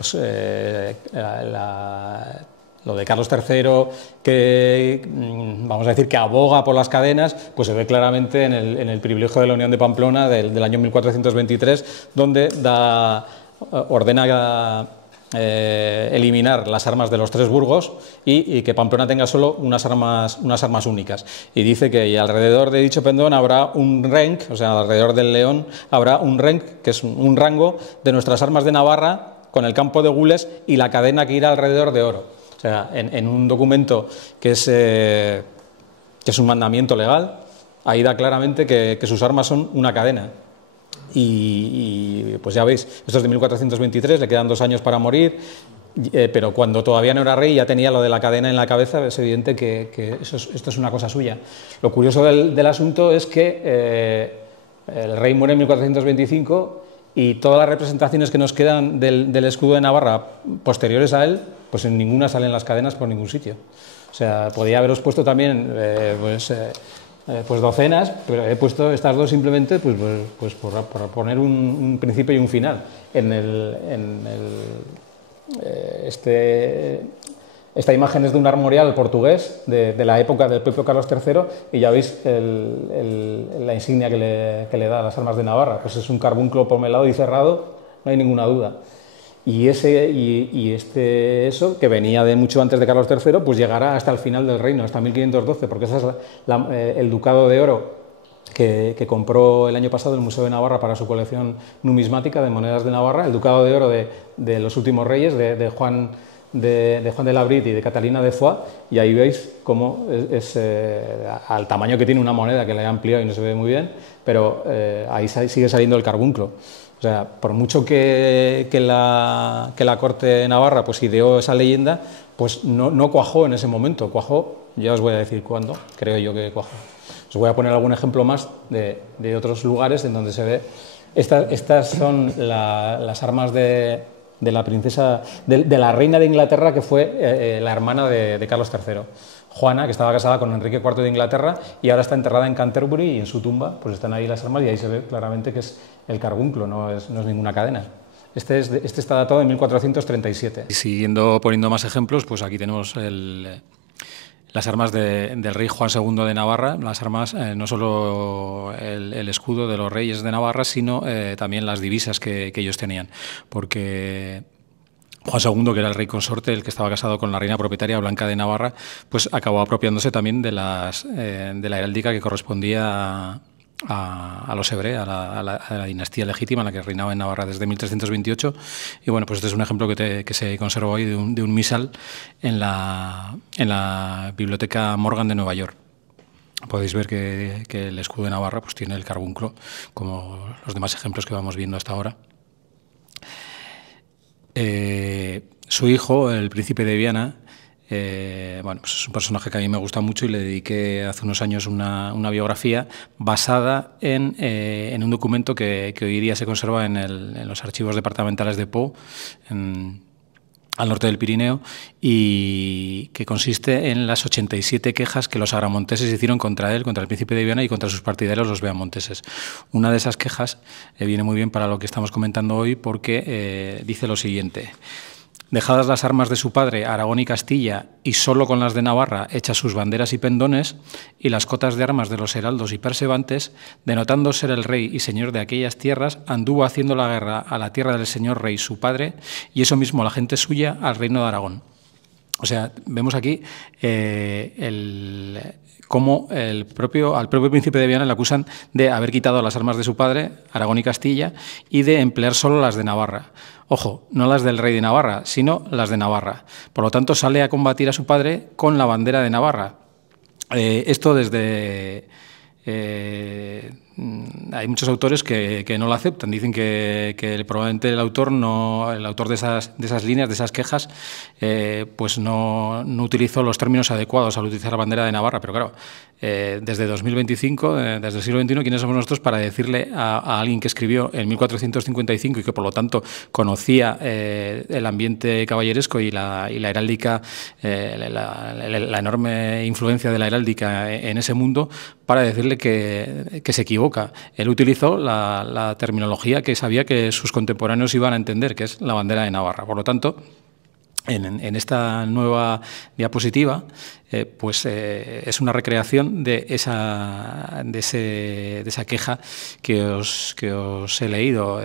lo de Carlos III, que vamos a decir que aboga por las cadenas, pues se ve claramente en el privilegio de la Unión de Pamplona del año 1423, donde ordena eliminar las armas de los tres burgos y que Pamplona tenga solo unas armas únicas. Y dice que alrededor de dicho pendón habrá un renc, o sea, alrededor del león habrá un renc, que es un rango de nuestras armas de Navarra, con el campo de gules y la cadena que irá alrededor de oro. O sea, en un documento que es un mandamiento legal, ahí da claramente que sus armas son una cadena. Y pues ya veis, esto es de 1423, le quedan 2 años para morir, pero cuando todavía no era rey ya tenía lo de la cadena en la cabeza. Es evidente que esto es una cosa suya. Lo curioso del asunto es que el rey muere en 1425 y todas las representaciones que nos quedan del escudo de Navarra posteriores a él, pues en ninguna salen las cadenas por ningún sitio. O sea, podía haberos puesto también pues docenas, pero he puesto estas dos simplemente pues por poner un principio y un final. En Esta imagen es de un armorial portugués de la época del propio Carlos III y ya veis la insignia que le da a las armas de Navarra. Pues es un carbunclo pomelado y cerrado, no hay ninguna duda. Y eso, que venía de mucho antes de Carlos III, pues llegará hasta el final del reino, hasta 1512, porque ese es el ducado de oro que compró el año pasado el Museo de Navarra para su colección numismática de monedas de Navarra, el ducado de oro de los últimos reyes, de Juan de Labrit y de Catalina de Foix, y ahí veis cómo al tamaño que tiene una moneda, que la he ampliado y no se ve muy bien, pero ahí sigue saliendo el carbunclo. O sea, por mucho que la corte de Navarra pues ideó esa leyenda, pues no cuajó en ese momento. Cuajó, ya os voy a decir cuándo, creo yo que cuajó. Os voy a poner algún ejemplo más de otros lugares en donde se ve. Estas son las armas de la princesa, de la reina de Inglaterra, que fue la hermana de Carlos III. Juana, que estaba casada con Enrique IV de Inglaterra y ahora está enterrada en Canterbury, y en su tumba pues están ahí las armas y ahí se ve claramente que es el carbunclo, no es ninguna cadena. Este está datado en 1437. Y siguiendo poniendo más ejemplos, pues aquí tenemos las armas del rey Juan II de Navarra, las armas, no solo el escudo de los reyes de Navarra, sino también las divisas que ellos tenían, porque Juan II, que era el rey consorte, el que estaba casado con la reina propietaria Blanca de Navarra, pues acabó apropiándose también de la heráldica que correspondía a los Ebré, a la dinastía legítima, la que reinaba en Navarra desde 1328. Y bueno, pues este es un ejemplo que se conserva hoy de un misal en la Biblioteca Morgan de Nueva York. Podéis ver que el escudo de Navarra pues tiene el carbunclo, como los demás ejemplos que vamos viendo hasta ahora. Su hijo, el príncipe de Viana, bueno, pues es un personaje que a mí me gusta mucho y le dediqué hace unos años una biografía basada en un documento que hoy día se conserva en los archivos departamentales de Pau, al norte del Pirineo, y que consiste en las 87 quejas que los agramonteses hicieron contra él, contra el príncipe de Viana y contra sus partidarios, los beamonteses. Una de esas quejas viene muy bien para lo que estamos comentando hoy, porque dice lo siguiente: dejadas las armas de su padre, Aragón y Castilla, y solo con las de Navarra hechas sus banderas y pendones, y las cotas de armas de los heraldos y persevantes, denotando ser el rey y señor de aquellas tierras, anduvo haciendo la guerra a la tierra del señor rey su padre, y eso mismo la gente suya al reino de Aragón. O sea, vemos aquí cómo al propio príncipe de Viana le acusan de haber quitado las armas de su padre, Aragón y Castilla, y de emplear solo las de Navarra. Ojo, no las del rey de Navarra, sino las de Navarra. Por lo tanto, sale a combatir a su padre con la bandera de Navarra. Esto desde... hay muchos autores que no lo aceptan. Dicen que probablemente el autor de esas líneas, de esas quejas, pues no utilizó los términos adecuados al utilizar la bandera de Navarra. Pero claro, desde 2025, desde el siglo XXI, ¿quiénes somos nosotros para decirle a alguien que escribió en 1455 y que por lo tanto conocía el ambiente caballeresco y la heráldica, la enorme influencia de la heráldica en ese mundo, para decirle que se equivoca? Él utilizó la terminología que sabía que sus contemporáneos iban a entender, que es la bandera de Navarra. Por lo tanto, en esta nueva diapositiva, pues es una recreación de esa queja que os he leído.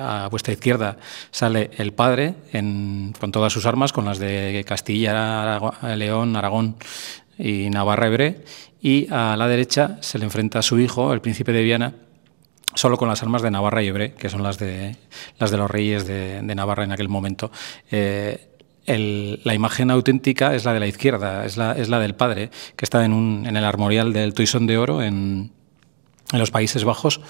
A vuestra izquierda sale el padre con todas sus armas, con las de Castilla, León, Aragón y Navarra Ebré, y a la derecha se le enfrenta a su hijo, el príncipe de Viana, solo con las armas de Navarra y Ebré, que son las de los reyes de Navarra en aquel momento. La imagen auténtica es la de la izquierda, es la del padre, que está en el armorial del Toisón de Oro en los Países Bajos.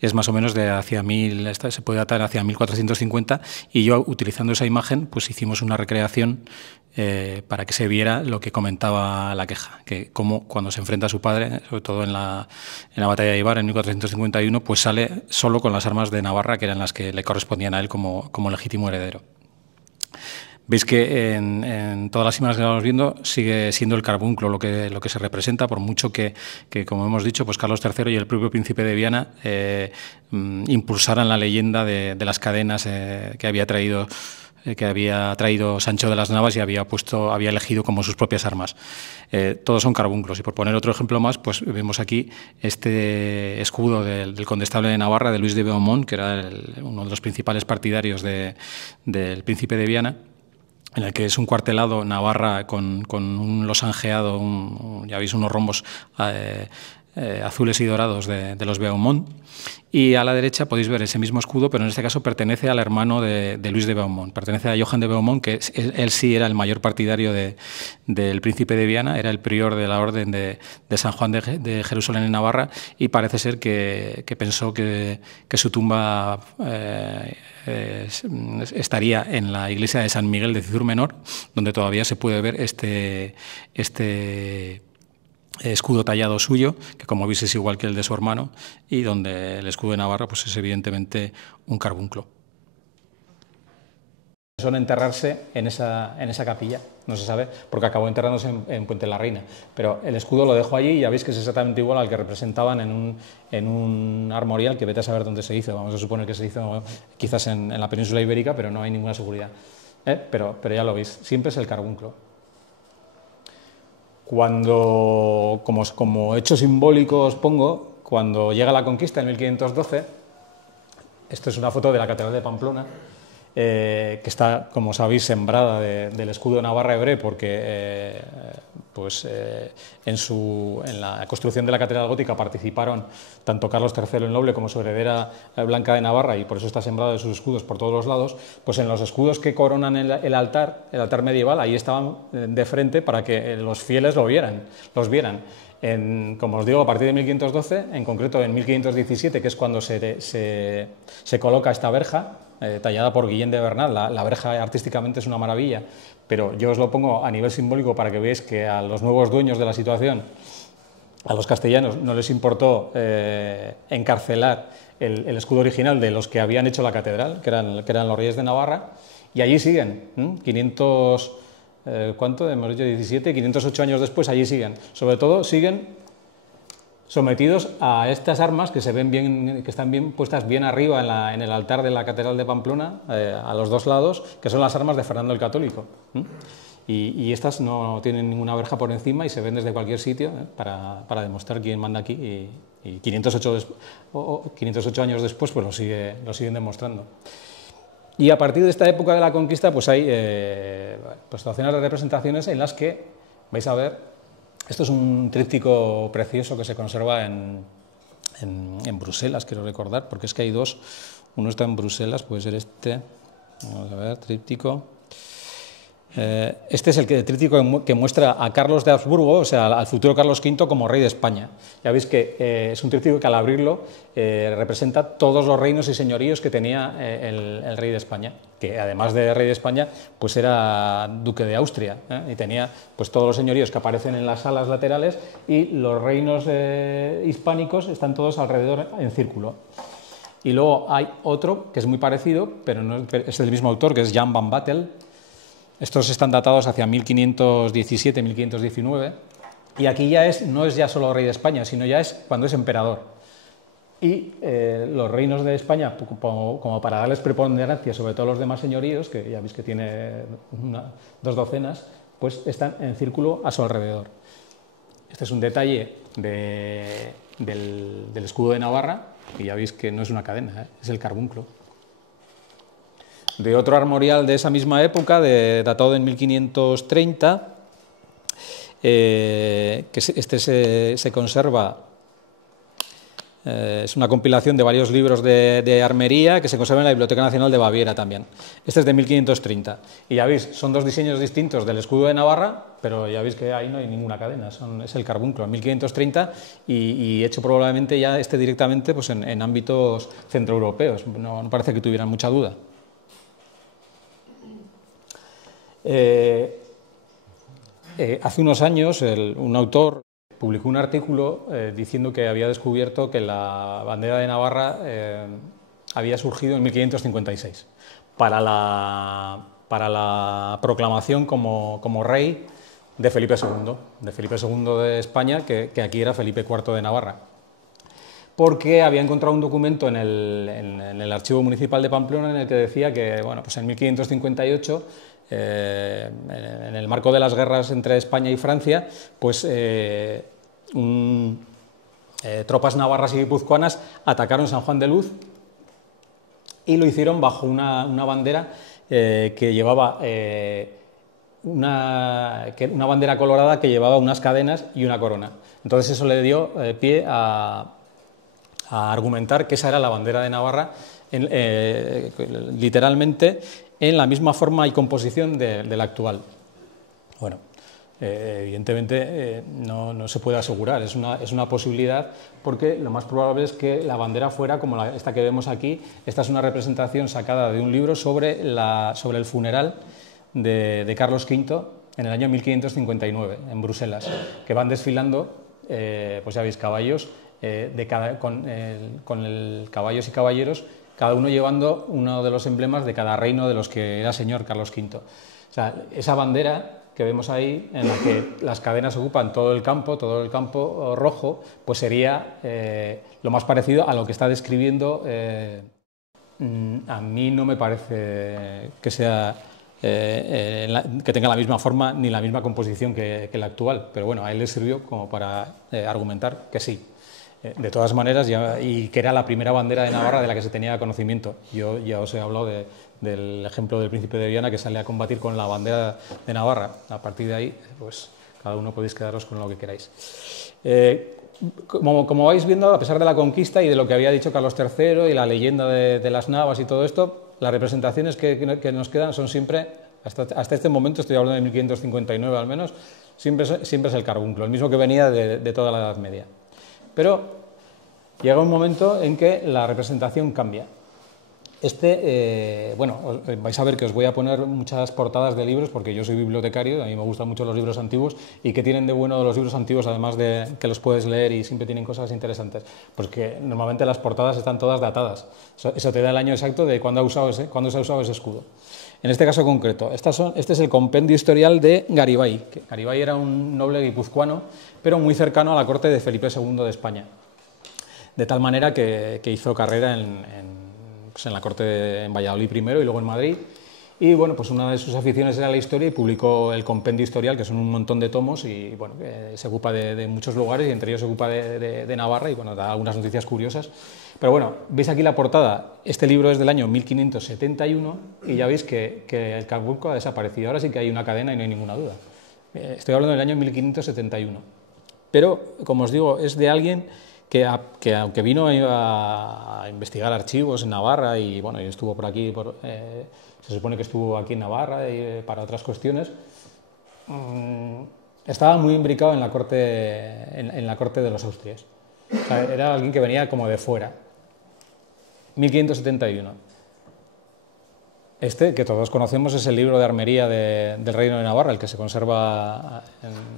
Es más o menos se puede datar hacia 1450, y yo, utilizando esa imagen, pues hicimos una recreación para que se viera lo que comentaba la queja, que como cuando se enfrenta a su padre, sobre todo en la batalla de Ibar en 1451, pues sale solo con las armas de Navarra, que eran las que le correspondían a él como legítimo heredero. Veis que en todas las imágenes que vamos viendo sigue siendo el carbunclo lo que se representa, por mucho que, como hemos dicho, pues Carlos III y el propio príncipe de Viana impulsaran la leyenda de las cadenas que había traído que había traído Sancho de las Navas y había elegido como sus propias armas. Todos son carbunclos. Y por poner otro ejemplo más, pues vemos aquí este escudo del condestable de Navarra, de Luis de Beaumont, que era uno de los principales partidarios del príncipe de Viana, en el que es un cuartelado Navarra con un losangeado, ya veis, unos rombos azules y dorados de los Beaumont. Y a la derecha podéis ver ese mismo escudo, pero en este caso pertenece al hermano de Luis de Beaumont, pertenece a Johan de Beaumont, que él sí era el mayor partidario del príncipe de Viana, era el prior de la orden de San Juan de Jerusalén en Navarra, y parece ser que pensó que su tumba estaría en la iglesia de San Miguel de Cizur Menor, donde todavía se puede ver este escudo tallado suyo, que como veis es igual que el de su hermano, y donde el escudo de Navarra pues es evidentemente un carbunclo. Son enterrarse en esa capilla, no se sabe, porque acabó enterrándose en Puente la Reina, pero el escudo lo dejó allí y ya veis que es exactamente igual al que representaban en un armorial, que vete a saber dónde se hizo. Vamos a suponer que se hizo quizás en la península ibérica, pero no hay ninguna seguridad. Pero ya lo veis, siempre es el carbunclo. Cuando, como hecho simbólico os pongo, cuando llega la conquista en 1512, esto es una foto de la Catedral de Pamplona, que está, como sabéis, sembrada del escudo de Navarra Ebre, porque en la construcción de la Catedral Gótica participaron tanto Carlos III el Noble como su heredera Blanca de Navarra, y por eso está sembrado de sus escudos por todos los lados. Pues en los escudos que coronan el altar medieval, ahí estaban de frente para que los fieles los vieran. Como os digo, a partir de 1512, en concreto en 1517, que es cuando se coloca esta verja, tallada por Guillén de Bernal. La verja artísticamente es una maravilla, pero yo os lo pongo a nivel simbólico para que veáis que a los nuevos dueños de la situación, a los castellanos, no les importó encarcelar el escudo original de los que habían hecho la catedral, que eran los reyes de Navarra, y allí siguen, 500... ¿cuánto? Hemos dicho 17, 508 años después, allí siguen. Sobre todo siguen sometidos a estas armas que se ven bien, que están bien puestas bien arriba en el altar de la Catedral de Pamplona, a los dos lados, que son las armas de Fernando el Católico. Y estas no tienen ninguna verja por encima y se ven desde cualquier sitio, para demostrar quién manda aquí. Y 508 años después pues lo siguen demostrando. Y a partir de esta época de la conquista pues hay docenas de representaciones en las que vais a ver. Esto es un tríptico precioso que se conserva en Bruselas, quiero recordar, porque es que hay dos. Uno está en Bruselas, puede ser este. Vamos a ver, tríptico. Este es el tríptico que muestra a Carlos de Habsburgo, o sea, al futuro Carlos V, como rey de España. Ya veis que es un tríptico que al abrirlo representa todos los reinos y señoríos que tenía el rey de España, que además de rey de España, pues era duque de Austria, y tenía pues todos los señoríos que aparecen en las alas laterales, y los reinos hispánicos están todos alrededor en círculo. Y luego hay otro que es muy parecido, pero no es del mismo autor, que es Jan van Battel. Estos están datados hacia 1517-1519, y aquí no es ya solo rey de España, sino ya es cuando es emperador. Y los reinos de España, como para darles preponderancia sobre todos los demás señoríos, que ya veis que tiene dos docenas, pues están en círculo a su alrededor. Este es un detalle del escudo de Navarra, y ya veis que no es una cadena, es el carbunclo. De otro armorial de esa misma época, datado en 1530, que se conserva, es una compilación de varios libros de armería que se conserva en la Biblioteca Nacional de Baviera también. Este es de 1530, y ya veis, son dos diseños distintos del escudo de Navarra, pero ya veis que ahí no hay ninguna cadena, es el carbunclo, en 1530, y hecho probablemente ya directamente pues en ámbitos centroeuropeos, no parece que tuvieran mucha duda. Hace unos años un autor publicó un artículo diciendo que había descubierto que la bandera de Navarra había surgido en 1556 para la proclamación como rey de Felipe II de España, que aquí era Felipe IV de Navarra. porque había encontrado un documento en el Archivo Municipal de Pamplona en el que decía que, bueno, pues en 1558, en el marco de las guerras entre España y Francia, pues tropas navarras y guipuzcoanas atacaron San Juan de Luz y lo hicieron bajo una bandera que llevaba una bandera colorada que llevaba unas cadenas y una corona. Entonces eso le dio pie a argumentar que esa era la bandera de Navarra, literalmente en la misma forma y composición de la actual. Bueno, evidentemente no se puede asegurar, es una posibilidad, porque lo más probable es que la bandera fuera como esta que vemos aquí. Esta es una representación sacada de un libro sobre el funeral de Carlos V en el año 1559, en Bruselas, que van desfilando, pues ya veis, caballos, con caballos y caballeros, cada uno llevando uno de los emblemas de cada reino de los que era señor Carlos V. O sea, esa bandera que vemos ahí, en la que las cadenas ocupan todo el campo rojo, pues sería lo más parecido a lo que está describiendo. A mí no me parece que sea que tenga la misma forma ni la misma composición que la actual, pero bueno, a él le sirvió como para argumentar que sí. De todas maneras, y que era la primera bandera de Navarra de la que se tenía conocimiento. Yo ya os he hablado del ejemplo del príncipe de Viana, que sale a combatir con la bandera de Navarra. A partir de ahí, pues cada uno podéis quedaros con lo que queráis. Como vais viendo, a pesar de la conquista y de lo que había dicho Carlos III y la leyenda de las Navas y todo esto, las representaciones que nos quedan son siempre, hasta este momento, estoy hablando de 1559 al menos, siempre es el carbunclo, el mismo que venía de toda la Edad Media. Pero llega un momento en que la representación cambia. Bueno, vais a ver que os voy a poner muchas portadas de libros, porque yo soy bibliotecario, a mí me gustan mucho los libros antiguos. ¿Y qué tienen de bueno los libros antiguos, además de que los puedes leer y siempre tienen cosas interesantes? Pues que normalmente las portadas están todas datadas. Eso te da el año exacto de cuándo se ha usado ese escudo. En este caso concreto, este es el compendio historial de Garibay. Garibay era un noble guipuzcoano, pero muy cercano a la corte de Felipe II de España. De tal manera que hizo carrera en la corte en Valladolid primero y luego en Madrid. Y bueno, pues una de sus aficiones era la historia y publicó el compendio historial, que son un montón de tomos, y bueno, se ocupa de muchos lugares, y entre ellos se ocupa de Navarra, y bueno, da algunas noticias curiosas. Pero bueno, veis aquí la portada. Este libro es del año 1571 y ya veis que el carbunclo ha desaparecido. Ahora sí que hay una cadena y no hay ninguna duda. Estoy hablando del año 1571. Pero, como os digo, es de alguien que aunque vino a investigar archivos en Navarra y bueno, y estuvo por aquí, se supone que estuvo aquí en Navarra para otras cuestiones, estaba muy imbricado en la corte de los Austrias. O sea, era alguien que venía como de fuera. 1571. Que todos conocemos, es el libro de armería del Reino de Navarra, el que se conserva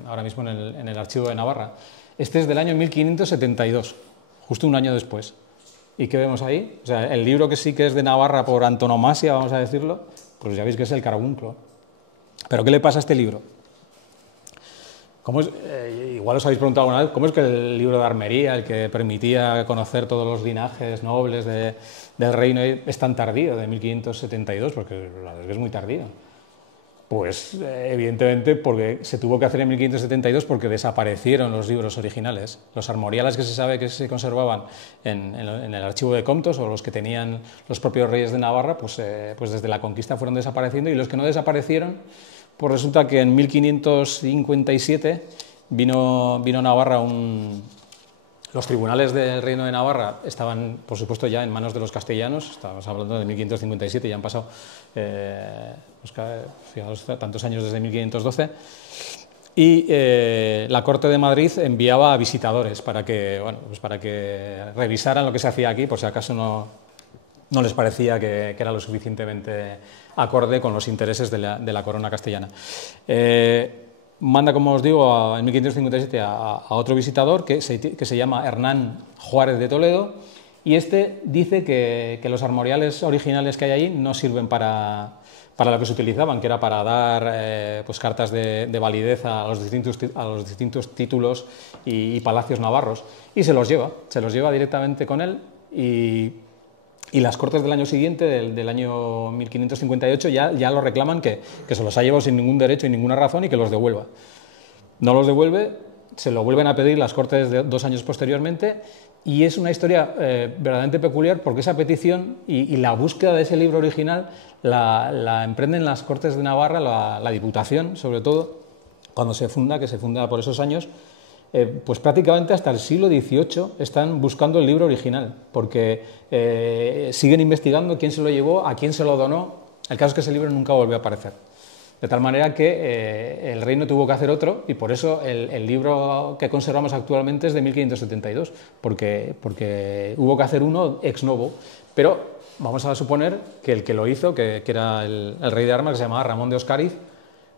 ahora mismo en el archivo de Navarra. Este es del año 1572, justo un año después. ¿Y qué vemos ahí? O sea, el libro que sí que es de Navarra por antonomasia, vamos a decirlo, pues ya veis que es el carbunclo. ¿Pero qué le pasa a este libro? Igual os habéis preguntado alguna vez, ¿cómo es que el libro de armería, el que permitía conocer todos los linajes nobles del reino, es tan tardío, de 1572? Porque la verdad es que es muy tardío. Pues evidentemente porque se tuvo que hacer en 1572 porque desaparecieron los libros originales. Los armoriales que se sabe que se conservaban en el archivo de Comtos, o los que tenían los propios reyes de Navarra, pues desde la conquista fueron desapareciendo, y los que no desaparecieron, pues resulta que en 1557 vino a Navarra los tribunales del Reino de Navarra estaban, por supuesto, ya en manos de los castellanos. Estamos hablando de 1557, ya han pasado fijaos, tantos años desde 1512. Y la Corte de Madrid enviaba a visitadores para que revisaran lo que se hacía aquí, por si acaso no les parecía que era lo suficientemente acorde con los intereses de la corona castellana. Manda, como os digo, en 1557 a otro visitador que se llama Hernán Juárez de Toledo, y este dice que los armoriales originales que hay allí no sirven para para lo que se utilizaban, que era para dar pues cartas de validez a los distintos títulos y palacios navarros, y se los lleva directamente con él, y las Cortes del año siguiente, del año 1558, ya lo reclaman que se los ha llevado sin ningún derecho y ninguna razón y que los devuelva. No los devuelve, se lo vuelven a pedir las Cortes 2 años posteriormente, y es una historia verdaderamente peculiar porque esa petición y la búsqueda de ese libro original la emprenden las Cortes de Navarra, la Diputación, sobre todo, cuando se funda, que se funda por esos años, pues prácticamente hasta el siglo XVIII están buscando el libro original, porque siguen investigando quién se lo llevó, a quién se lo donó. El caso es que ese libro nunca volvió a aparecer. De tal manera que el reino tuvo que hacer otro, y por eso el libro que conservamos actualmente es de 1572, porque hubo que hacer uno ex novo. Pero vamos a suponer que el que lo hizo, que era el rey de armas, que se llamaba Ramón de Oscariz,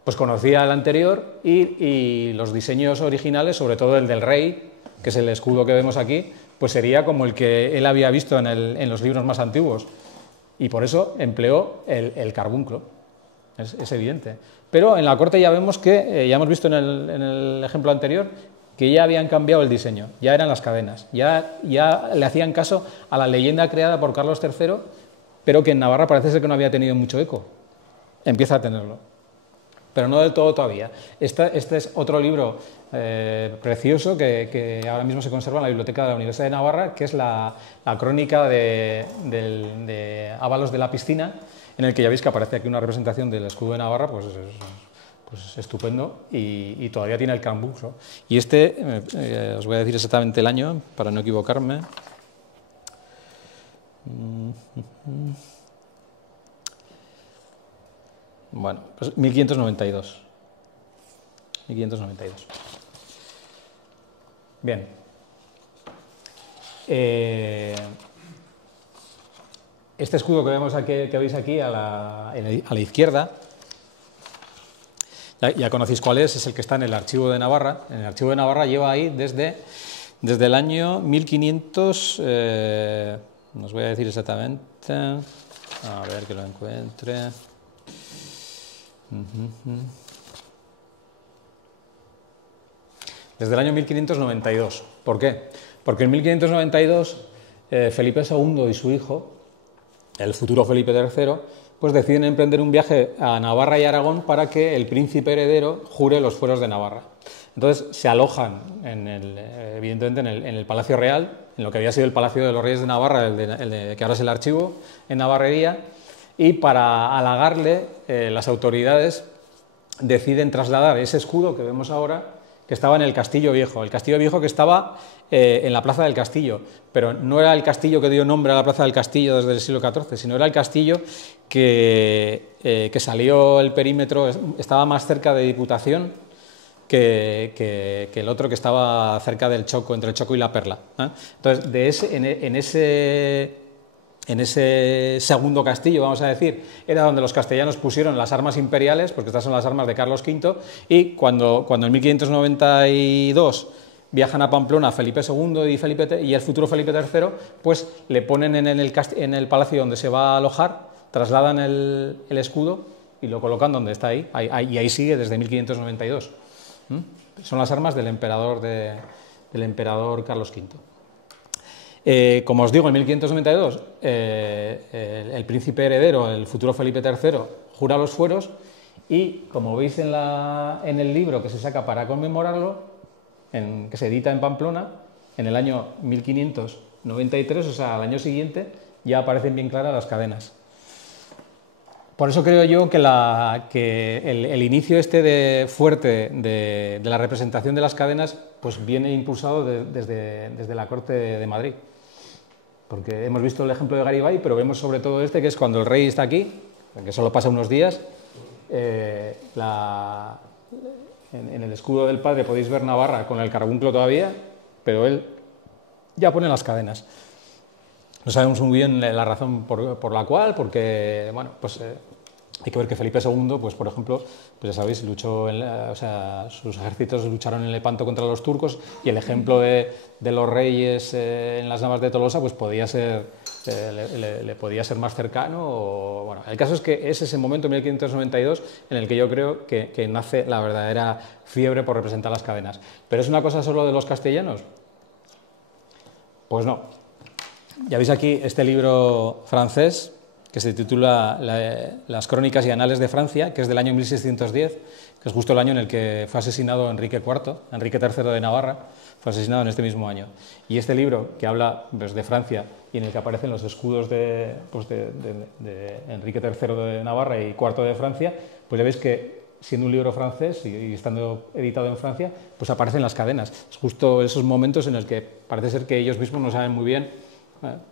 pues conocía el anterior y los diseños originales, sobre todo el del rey, que es el escudo que vemos aquí, pues sería como el que él había visto en los libros más antiguos, y por eso empleó el carbunclo. Es evidente. Pero en la corte ya vemos que, ya hemos visto en el ejemplo anterior, que ya habían cambiado el diseño, ya eran las cadenas, ya le hacían caso a la leyenda creada por Carlos III, pero que en Navarra parece ser que no había tenido mucho eco. Empieza a tenerlo, pero no del todo todavía. Este es otro libro precioso que ahora mismo se conserva en la biblioteca de la Universidad de Navarra, que es la crónica de Ábalos de la Piscina, en el que ya veis que aparece aquí una representación del escudo de Navarra, pues es estupendo, y todavía tiene el carbunclo. Y os voy a decir exactamente el año, para no equivocarme. Bueno, pues 1592. 1592. Bien. Este escudo que vemos aquí, que veis aquí a la izquierda, ya conocéis cuál es el que está en el Archivo de Navarra. En el Archivo de Navarra lleva ahí desde el año 1500, os voy a decir exactamente, a ver que lo encuentre. Desde el año 1592. ¿Por qué? Porque en 1592 Felipe II y su hijo, el futuro Felipe III, pues deciden emprender un viaje a Navarra y Aragón para que el príncipe heredero jure los fueros de Navarra. Entonces se alojan, evidentemente, en el Palacio Real, en lo que había sido el Palacio de los Reyes de Navarra, que ahora es el Archivo, en Navarrería, y para halagarle, las autoridades deciden trasladar ese escudo que vemos ahora, que estaba en el Castillo Viejo. El Castillo Viejo que estaba en la Plaza del Castillo, pero no era el castillo que dio nombre a la Plaza del Castillo desde el siglo XIV, sino era el castillo que salió el perímetro, estaba más cerca de Diputación que el otro, que estaba cerca del Choco, entre el Choco y la Perla. Entonces, en ese segundo castillo, vamos a decir, era donde los castellanos pusieron las armas imperiales, porque estas son las armas de Carlos V, y cuando en 1592 viajan a Pamplona Felipe II y el futuro Felipe III, pues le ponen en el palacio donde se va a alojar, trasladan el escudo y lo colocan donde está ahí, y ahí sigue desde 1592. Son las armas del emperador Carlos V. Como os digo, en 1592 el príncipe heredero, el futuro Felipe III, jura los fueros, y como veis en el libro que se saca para conmemorarlo, que se edita en Pamplona, en el año 1593, o sea, al año siguiente, ya aparecen bien claras las cadenas. Por eso creo yo que el inicio fuerte de la representación de las cadenas pues viene impulsado desde la corte de Madrid. Porque hemos visto el ejemplo de Garibay, pero vemos sobre todo que es cuando el rey está aquí, que solo pasa unos días. En el escudo del padre podéis ver Navarra con el carbunclo todavía, pero él ya pone las cadenas. No sabemos muy bien la razón por la cual, porque bueno, pues hay que ver que Felipe II, pues por ejemplo, pues ya sabéis, luchó, sus ejércitos lucharon en Lepanto contra los turcos, y el ejemplo de los reyes en las navas de Tolosa, pues podía ser le podía ser más cercano. Bueno, el caso es que es ese momento, 1592, en el que yo creo que nace la verdadera fiebre por representar las cadenas. ¿Pero es una cosa solo de los castellanos? Pues no. Ya veis aquí este libro francés que se titula Las Crónicas y Anales de Francia, que es del año 1610, que es justo el año en el que fue asesinado Enrique IV, Enrique III de Navarra, fue asesinado en este mismo año. Y este libro, que habla pues, de Francia y en el que aparecen los escudos de Enrique III de Navarra y IV de Francia, pues ya veis que, siendo un libro francés y estando editado en Francia, pues aparecen las cadenas. Es justo esos momentos en los que parece ser que ellos mismos no saben muy bien.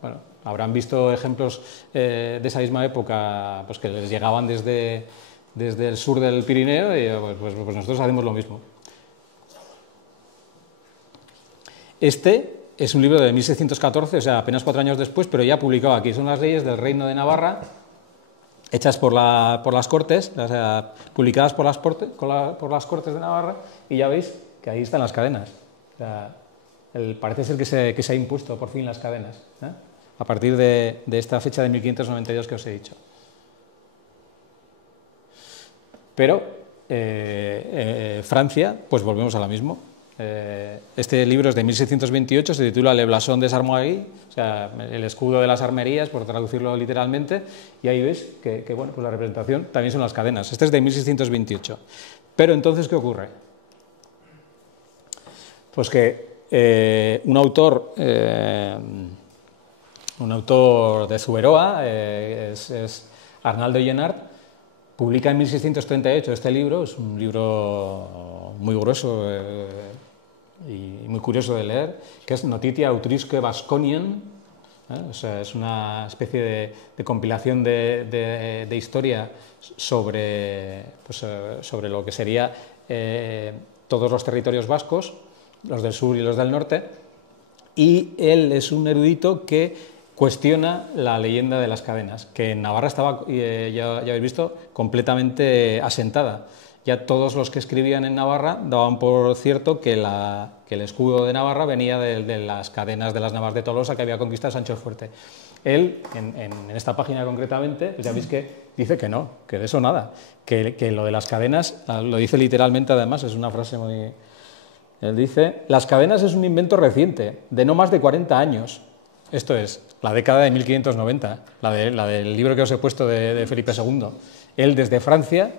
Bueno, habrán visto ejemplos de esa misma época pues, que les llegaban desde el sur del Pirineo y pues nosotros hacemos lo mismo. Este es un libro de 1614, o sea, apenas 4 años después, pero ya publicado aquí. Son las leyes del Reino de Navarra, hechas por las Cortes, o sea, publicadas por las Cortes de Navarra, y ya veis que ahí están las cadenas. O sea, parece ser que se ha impuesto por fin las cadenas, a partir de esta fecha de 1592 que os he dicho. Pero Francia, pues volvemos a lo mismo. Este libro es de 1628, se titula Le Blason des Armoiries, o sea, el escudo de las armerías, por traducirlo literalmente, y ahí veis que bueno, pues la representación también son las cadenas. Este es de 1628. Pero entonces, ¿qué ocurre? Pues que un autor de Zuberoa, es Arnaldo Llenart, publica en 1638 este libro. Es un libro muy grueso y muy curioso de leer, que es Notitia Autrisque Vasconien, o sea, es una especie de compilación de historia sobre lo que sería todos los territorios vascos, los del sur y los del norte, y él es un erudito que cuestiona la leyenda de las cadenas, que en Navarra estaba, ya habéis visto, completamente asentada. Ya todos los que escribían en Navarra daban por cierto que el escudo de Navarra venía de las cadenas de las Navas de Tolosa que había conquistado Sancho el Fuerte. Él, en esta página concretamente, pues ya veis que dice que no, que de eso nada, que lo de las cadenas, lo dice literalmente además, es una frase muy... Él dice, las cadenas es un invento reciente, de no más de 40 años. Esto es, la década de 1590, la del libro que os he puesto de Felipe II. Él, desde Francia,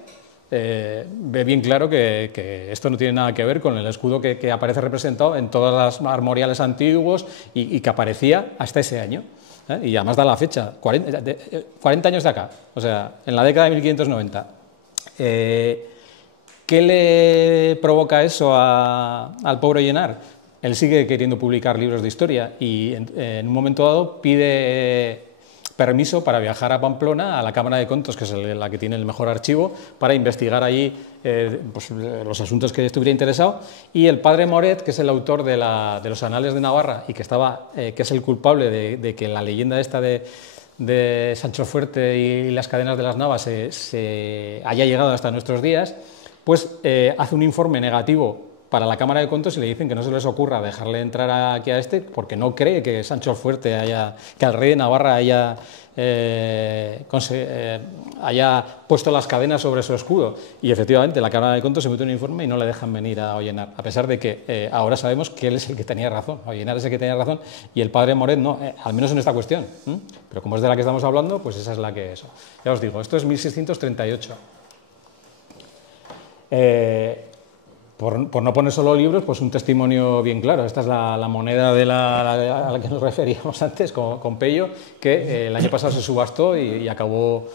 ve bien claro que esto no tiene nada que ver con el escudo que aparece representado en todas las armoriales antiguos y que aparecía hasta ese año. Y además da la fecha, 40 años de acá, o sea, en la década de 1590. ¿Qué le provoca eso al pobre Llenart? Él sigue queriendo publicar libros de historia y en un momento dado pide permiso para viajar a Pamplona, a la Cámara de Contos, que es la que tiene el mejor archivo, para investigar allí pues, los asuntos que estuviera interesado. Y el padre Moret, que es el autor de los Anales de Navarra y que es el culpable de que la leyenda esta de Sancho Fuerte y las cadenas de las Navas se haya llegado hasta nuestros días, pues hace un informe negativo para la Cámara de Contos y le dicen que no se les ocurra dejarle entrar aquí a este porque no cree que Sancho el Fuerte que al rey de Navarra haya puesto las cadenas sobre su escudo. Y efectivamente la Cámara de Contos se mete un informe y no le dejan venir a Llenart, a pesar de que ahora sabemos que él es el que tenía razón, Llenart es el que tenía razón y el padre Moret no, al menos en esta cuestión. Pero como es de la que estamos hablando, pues esa es la que eso. Ya os digo, esto es 1638. Por no poner solo libros, pues un testimonio bien claro. Esta es la moneda a la que nos referíamos antes, con Pello, que el año pasado se subastó y acabaron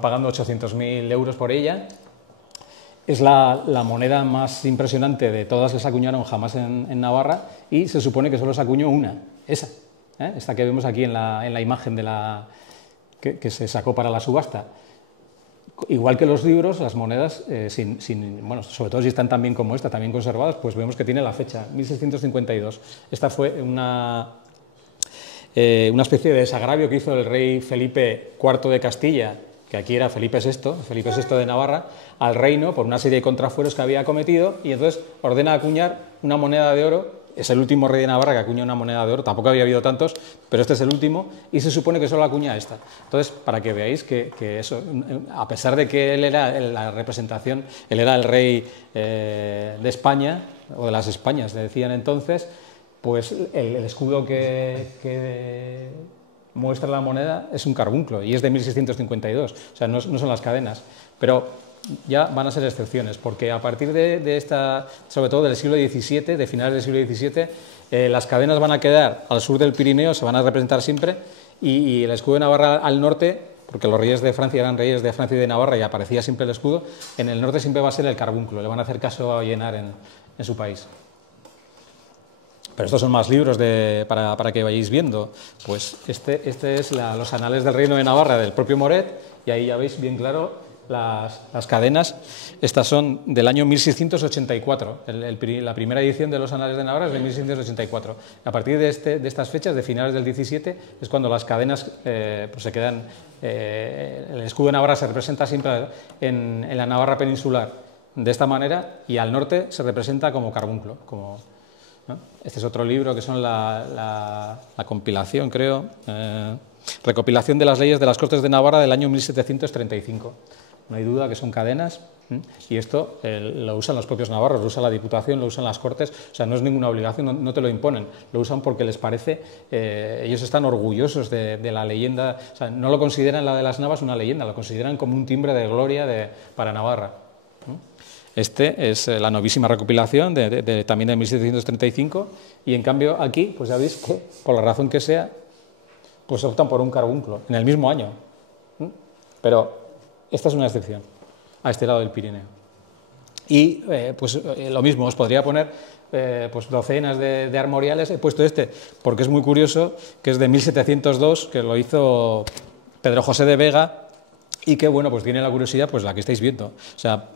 pagando 800.000 euros por ella. Es la moneda más impresionante de todas que se acuñaron jamás en Navarra y se supone que solo se acuñó una, esa, esta que vemos aquí en la imagen que se sacó para la subasta. Igual que los libros, las monedas, bueno, sobre todo si están tan bien como esta, también conservadas, pues vemos que tiene la fecha, 1652. Esta fue una especie de desagravio que hizo el rey Felipe IV de Castilla, que aquí era Felipe VI de Navarra, al reino por una serie de contrafueros que había cometido y entonces ordena acuñar una moneda de oro es el último rey de Navarra que acuña una moneda de oro, tampoco había habido tantos, pero este es el último, y se supone que solo acuña esta. Entonces, para que veáis que eso, a pesar de que él era la representación, él era el rey de España, o de las Españas, le decían entonces, pues el escudo que muestra la moneda es un carbunclo, y es de 1652, o sea, no son las cadenas, pero ya van a ser excepciones, porque a partir de esta, sobre todo del siglo XVII, de finales del siglo XVII, las cadenas van a quedar al sur del Pirineo, se van a representar siempre, y el escudo de Navarra al norte, porque los reyes de Francia eran reyes de Francia y de Navarra y aparecía siempre el escudo, en el norte siempre va a ser el carbunclo, le van a hacer caso a llenar en su país. Pero estos son más libros para que vayáis viendo. Pues este es los anales del Reino de Navarra del propio Moret, y ahí ya veis bien claro las cadenas. Estas son del año 1684. La primera edición de los Anales de Navarra es de 1684. A partir de estas fechas, de finales del 17, es cuando las cadenas pues se quedan. El escudo de Navarra se representa siempre en la Navarra peninsular de esta manera, y al norte se representa como carbunclo. ¿No? Este es otro libro que son la compilación, creo, recopilación de las leyes de las Cortes de Navarra del año 1735. No hay duda que son cadenas, y esto lo usan los propios navarros, lo usa la Diputación, lo usan las Cortes, o sea, no es ninguna obligación, no te lo imponen, lo usan porque les parece, ellos están orgullosos de la leyenda, o sea, no lo consideran la de las Navas una leyenda, lo consideran como un timbre de gloria para Navarra. Este es la novísima recopilación también de 1735, y en cambio aquí, pues ya veis que, por la razón que sea, pues optan por un carbunclo, en el mismo año. Pero esta es una excepción, a este lado del Pirineo. Y pues lo mismo, os podría poner pues docenas de armoriales. He puesto este porque es muy curioso, que es de 1702, que lo hizo Pedro José de Vega, y que, bueno, pues tiene la curiosidad, pues la que estáis viendo. O sea,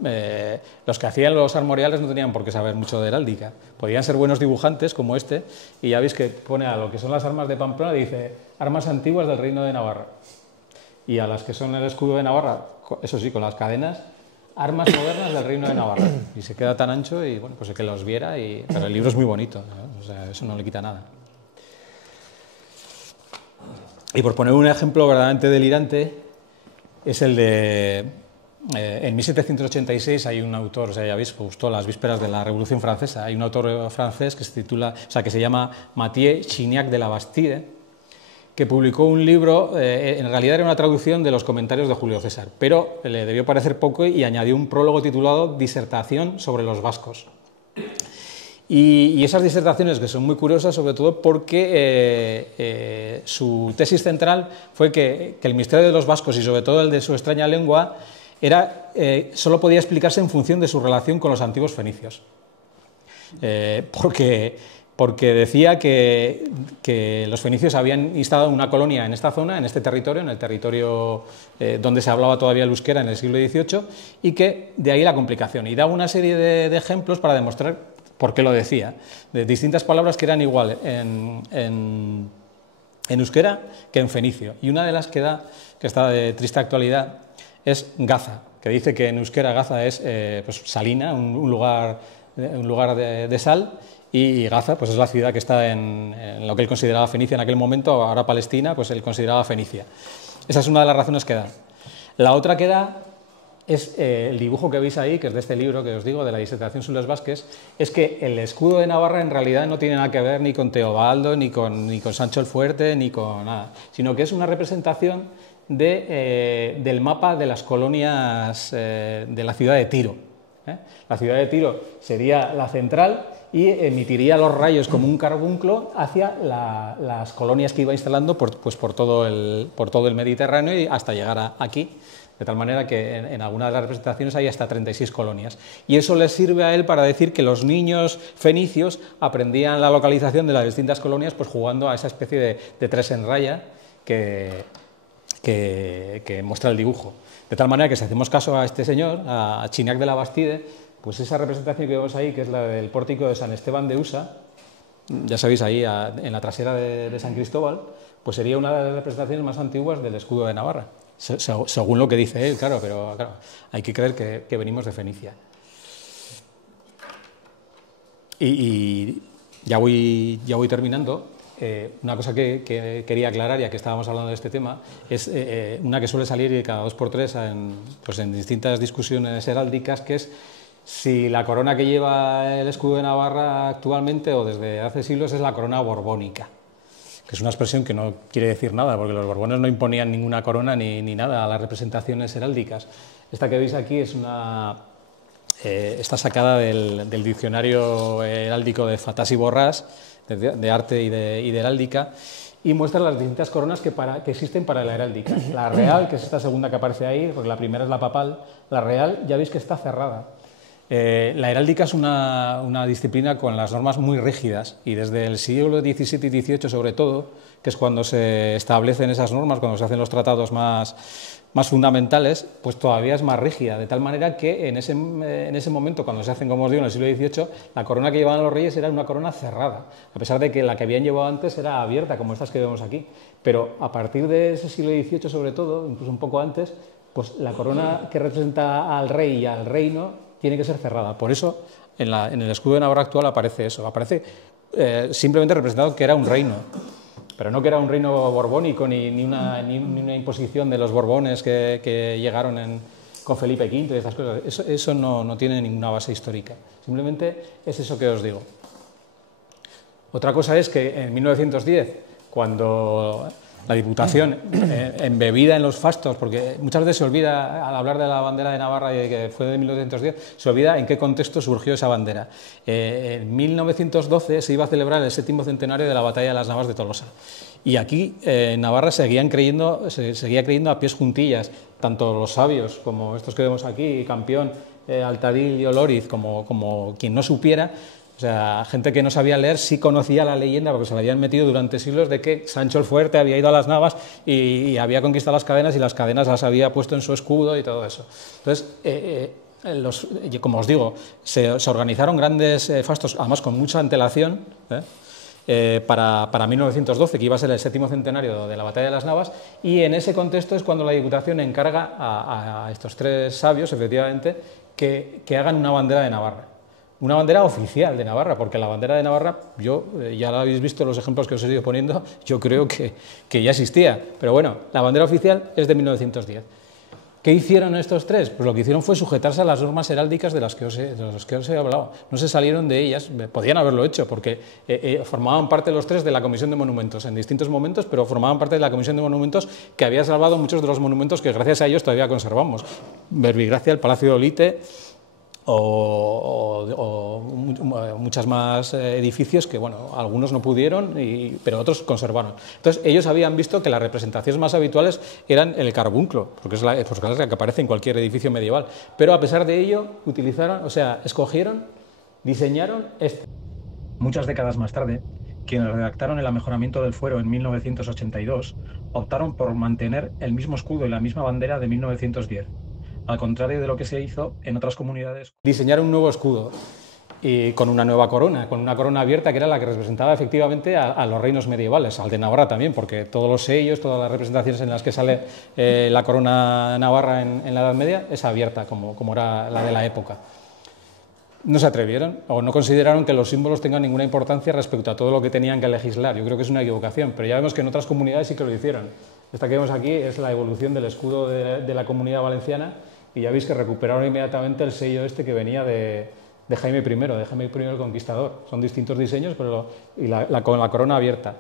los que hacían los armoriales no tenían por qué saber mucho de heráldica. Podían ser buenos dibujantes, como este, y ya veis que pone a lo que son las armas de Pamplona, dice, armas antiguas del Reino de Navarra. Y a las que son el escudo de Navarra, eso sí, con las cadenas, armas modernas del Reino de Navarra. Y se queda tan ancho, y bueno, pues el que los viera, pero el libro es muy bonito, ¿no? O sea, eso no le quita nada. Y por poner un ejemplo verdaderamente delirante, es el de, en 1786 hay un autor, o sea, ya veis, justo a las vísperas de la Revolución Francesa, hay un autor francés que se titula, o sea, que se llama Mathieu Chignac de la Bastide, que publicó un libro, en realidad era una traducción de los comentarios de Julio César, pero le debió parecer poco y añadió un prólogo titulado Disertación sobre los vascos. Y esas disertaciones, que son muy curiosas, sobre todo porque su tesis central fue que el misterio de los vascos, y sobre todo el de su extraña lengua, solo podía explicarse en función de su relación con los antiguos fenicios. Porque decía que los fenicios habían instalado una colonia en esta zona, en este territorio, en el territorio donde se hablaba todavía el euskera en el siglo XVIII, y que de ahí la complicación. Y daba una serie de ejemplos para demostrar por qué lo decía, de distintas palabras que eran igual en euskera que en fenicio. Y una de las que está de triste actualidad, es Gaza, que dice que en euskera Gaza es pues salina, un lugar de sal, y Gaza pues es la ciudad que está en lo que él consideraba Fenicia en aquel momento, ahora Palestina, pues él consideraba Fenicia. Esa es una de las razones que da. La otra que da es el dibujo que veis ahí, que es de este libro que os digo, de la disertación sobre los vasques, es que el escudo de Navarra en realidad no tiene nada que ver ni con Teobaldo, ni con Sancho el Fuerte, ni con nada, sino que es una representación del mapa de las colonias de la ciudad de Tiro. La ciudad de Tiro sería la central y emitiría los rayos como un carbunclo hacia las colonias que iba instalando por todo el Mediterráneo y hasta llegar aquí. De tal manera que en algunas de las representaciones hay hasta 36 colonias. Y eso les sirve a él para decir que los niños fenicios aprendían la localización de las distintas colonias pues jugando a esa especie de tres en raya que muestra el dibujo. De tal manera que si hacemos caso a este señor, a Chignac de la Bastide, pues esa representación que vemos ahí, que es la del pórtico de San Esteban de Usa, ya sabéis, ahí en la trasera de San Cristóbal, pues sería una de las representaciones más antiguas del escudo de Navarra. Según lo que dice él, claro, pero claro, hay que creer que venimos de Fenicia. Y ya voy terminando. Una cosa que quería aclarar, ya que estábamos hablando de este tema, es una que suele salir cada 2 por 3 en distintas discusiones heráldicas, que es si la corona que lleva el escudo de Navarra actualmente o desde hace siglos es la corona borbónica, que es una expresión que no quiere decir nada, porque los borbones no imponían ninguna corona ni nada a las representaciones heráldicas. Esta que veis aquí es está sacada del diccionario heráldico de Fatás y Borrás, de arte y de heráldica, y muestra las distintas coronas que existen para la heráldica. La real, que es esta segunda que aparece ahí, porque la primera es la papal, la real ya veis que está cerrada. La heráldica es una disciplina con las normas muy rígidas, y desde el siglo XVII y XVIII sobre todo, que es cuando se establecen esas normas, cuando se hacen los tratados más fundamentales, pues todavía es más rígida, de tal manera que en ese momento, cuando se hacen, como os digo, en el siglo XVIII, la corona que llevaban los reyes era una corona cerrada, a pesar de que la que habían llevado antes era abierta, como estas que vemos aquí. Pero a partir de ese siglo XVIII, sobre todo, incluso un poco antes, pues la corona que representa al rey y al reino tiene que ser cerrada. Por eso, en el escudo de Navarra actual aparece eso, aparece simplemente representado que era un reino, pero no que era un reino borbónico ni una imposición de los borbones que llegaron con Felipe V y estas cosas. Eso no tiene ninguna base histórica, simplemente es eso que os digo. Otra cosa es que en 1910, cuando la Diputación, embebida en los fastos, porque muchas veces se olvida, al hablar de la bandera de Navarra y de que fue de 1910, se olvida en qué contexto surgió esa bandera. En 1912 se iba a celebrar el 7º centenario de la batalla de las Navas de Tolosa. Y aquí en Navarra se seguía creyendo a pies juntillas, tanto los sabios, como estos que vemos aquí, Campión, Altadil y Olóriz, como quien no supiera. O sea, gente que no sabía leer sí conocía la leyenda, porque se la habían metido durante siglos, de que Sancho el Fuerte había ido a las Navas y había conquistado las cadenas, y las cadenas las había puesto en su escudo y todo eso. Entonces, como os digo, se organizaron grandes fastos, además con mucha antelación, para 1912, que iba a ser el 7º centenario de la batalla de las Navas, y en ese contexto es cuando la Diputación encarga a estos 3 sabios, efectivamente, que hagan una bandera de Navarra. Una bandera oficial de Navarra, porque la bandera de Navarra, ya la habéis visto los ejemplos que os he ido poniendo, yo creo que ya existía, pero bueno, la bandera oficial es de 1910. ¿Qué hicieron estos 3? Pues lo que hicieron fue sujetarse a las normas heráldicas de las que os he hablado. No se salieron de ellas, podían haberlo hecho, porque formaban parte los 3 de la Comisión de Monumentos en distintos momentos, pero formaban parte de la Comisión de Monumentos que había salvado muchos de los monumentos que gracias a ellos todavía conservamos. Verbigracia, el Palacio de Olite, o muchas más edificios que, bueno, algunos no pudieron, pero otros conservaron. Entonces, ellos habían visto que las representaciones más habituales eran el carbunclo, porque es la que aparece en cualquier edificio medieval. Pero a pesar de ello, diseñaron este. Muchas décadas más tarde, quienes redactaron el amejoramiento del fuero en 1982, optaron por mantener el mismo escudo y la misma bandera de 1910. Al contrario de lo que se hizo en otras comunidades. Diseñar un nuevo escudo y con una nueva corona, con una corona abierta, que era la que representaba efectivamente a los reinos medievales, al de Navarra también, porque todos los sellos, todas las representaciones en las que sale la corona navarra en la Edad Media es abierta, como era la de la época. No se atrevieron o no consideraron que los símbolos tengan ninguna importancia respecto a todo lo que tenían que legislar. Yo creo que es una equivocación, pero ya vemos que en otras comunidades sí que lo hicieron. Esta que vemos aquí es la evolución del escudo de la Comunidad Valenciana, y ya veis que recuperaron inmediatamente el sello este que venía de Jaime I, de Jaime I el Conquistador. Son distintos diseños, pero con la corona abierta.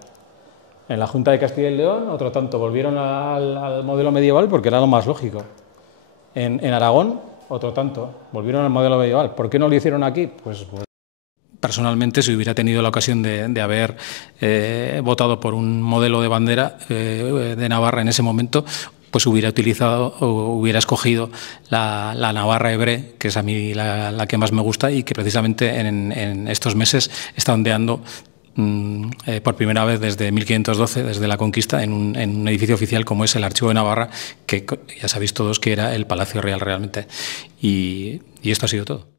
En la Junta de Castilla y León, otro tanto, volvieron al modelo medieval porque era lo más lógico. En Aragón, otro tanto, volvieron al modelo medieval. ¿Por qué no lo hicieron aquí? Pues personalmente, si hubiera tenido la ocasión de haber votado por un modelo de bandera de Navarra en ese momento, pues hubiera utilizado o hubiera escogido la Navarra Hebré, que es a mí la que más me gusta, y que precisamente en estos meses está ondeando por primera vez desde 1512, desde la conquista, en un edificio oficial como es el Archivo de Navarra, que ya sabéis todos que era el Palacio Real realmente. Y esto ha sido todo.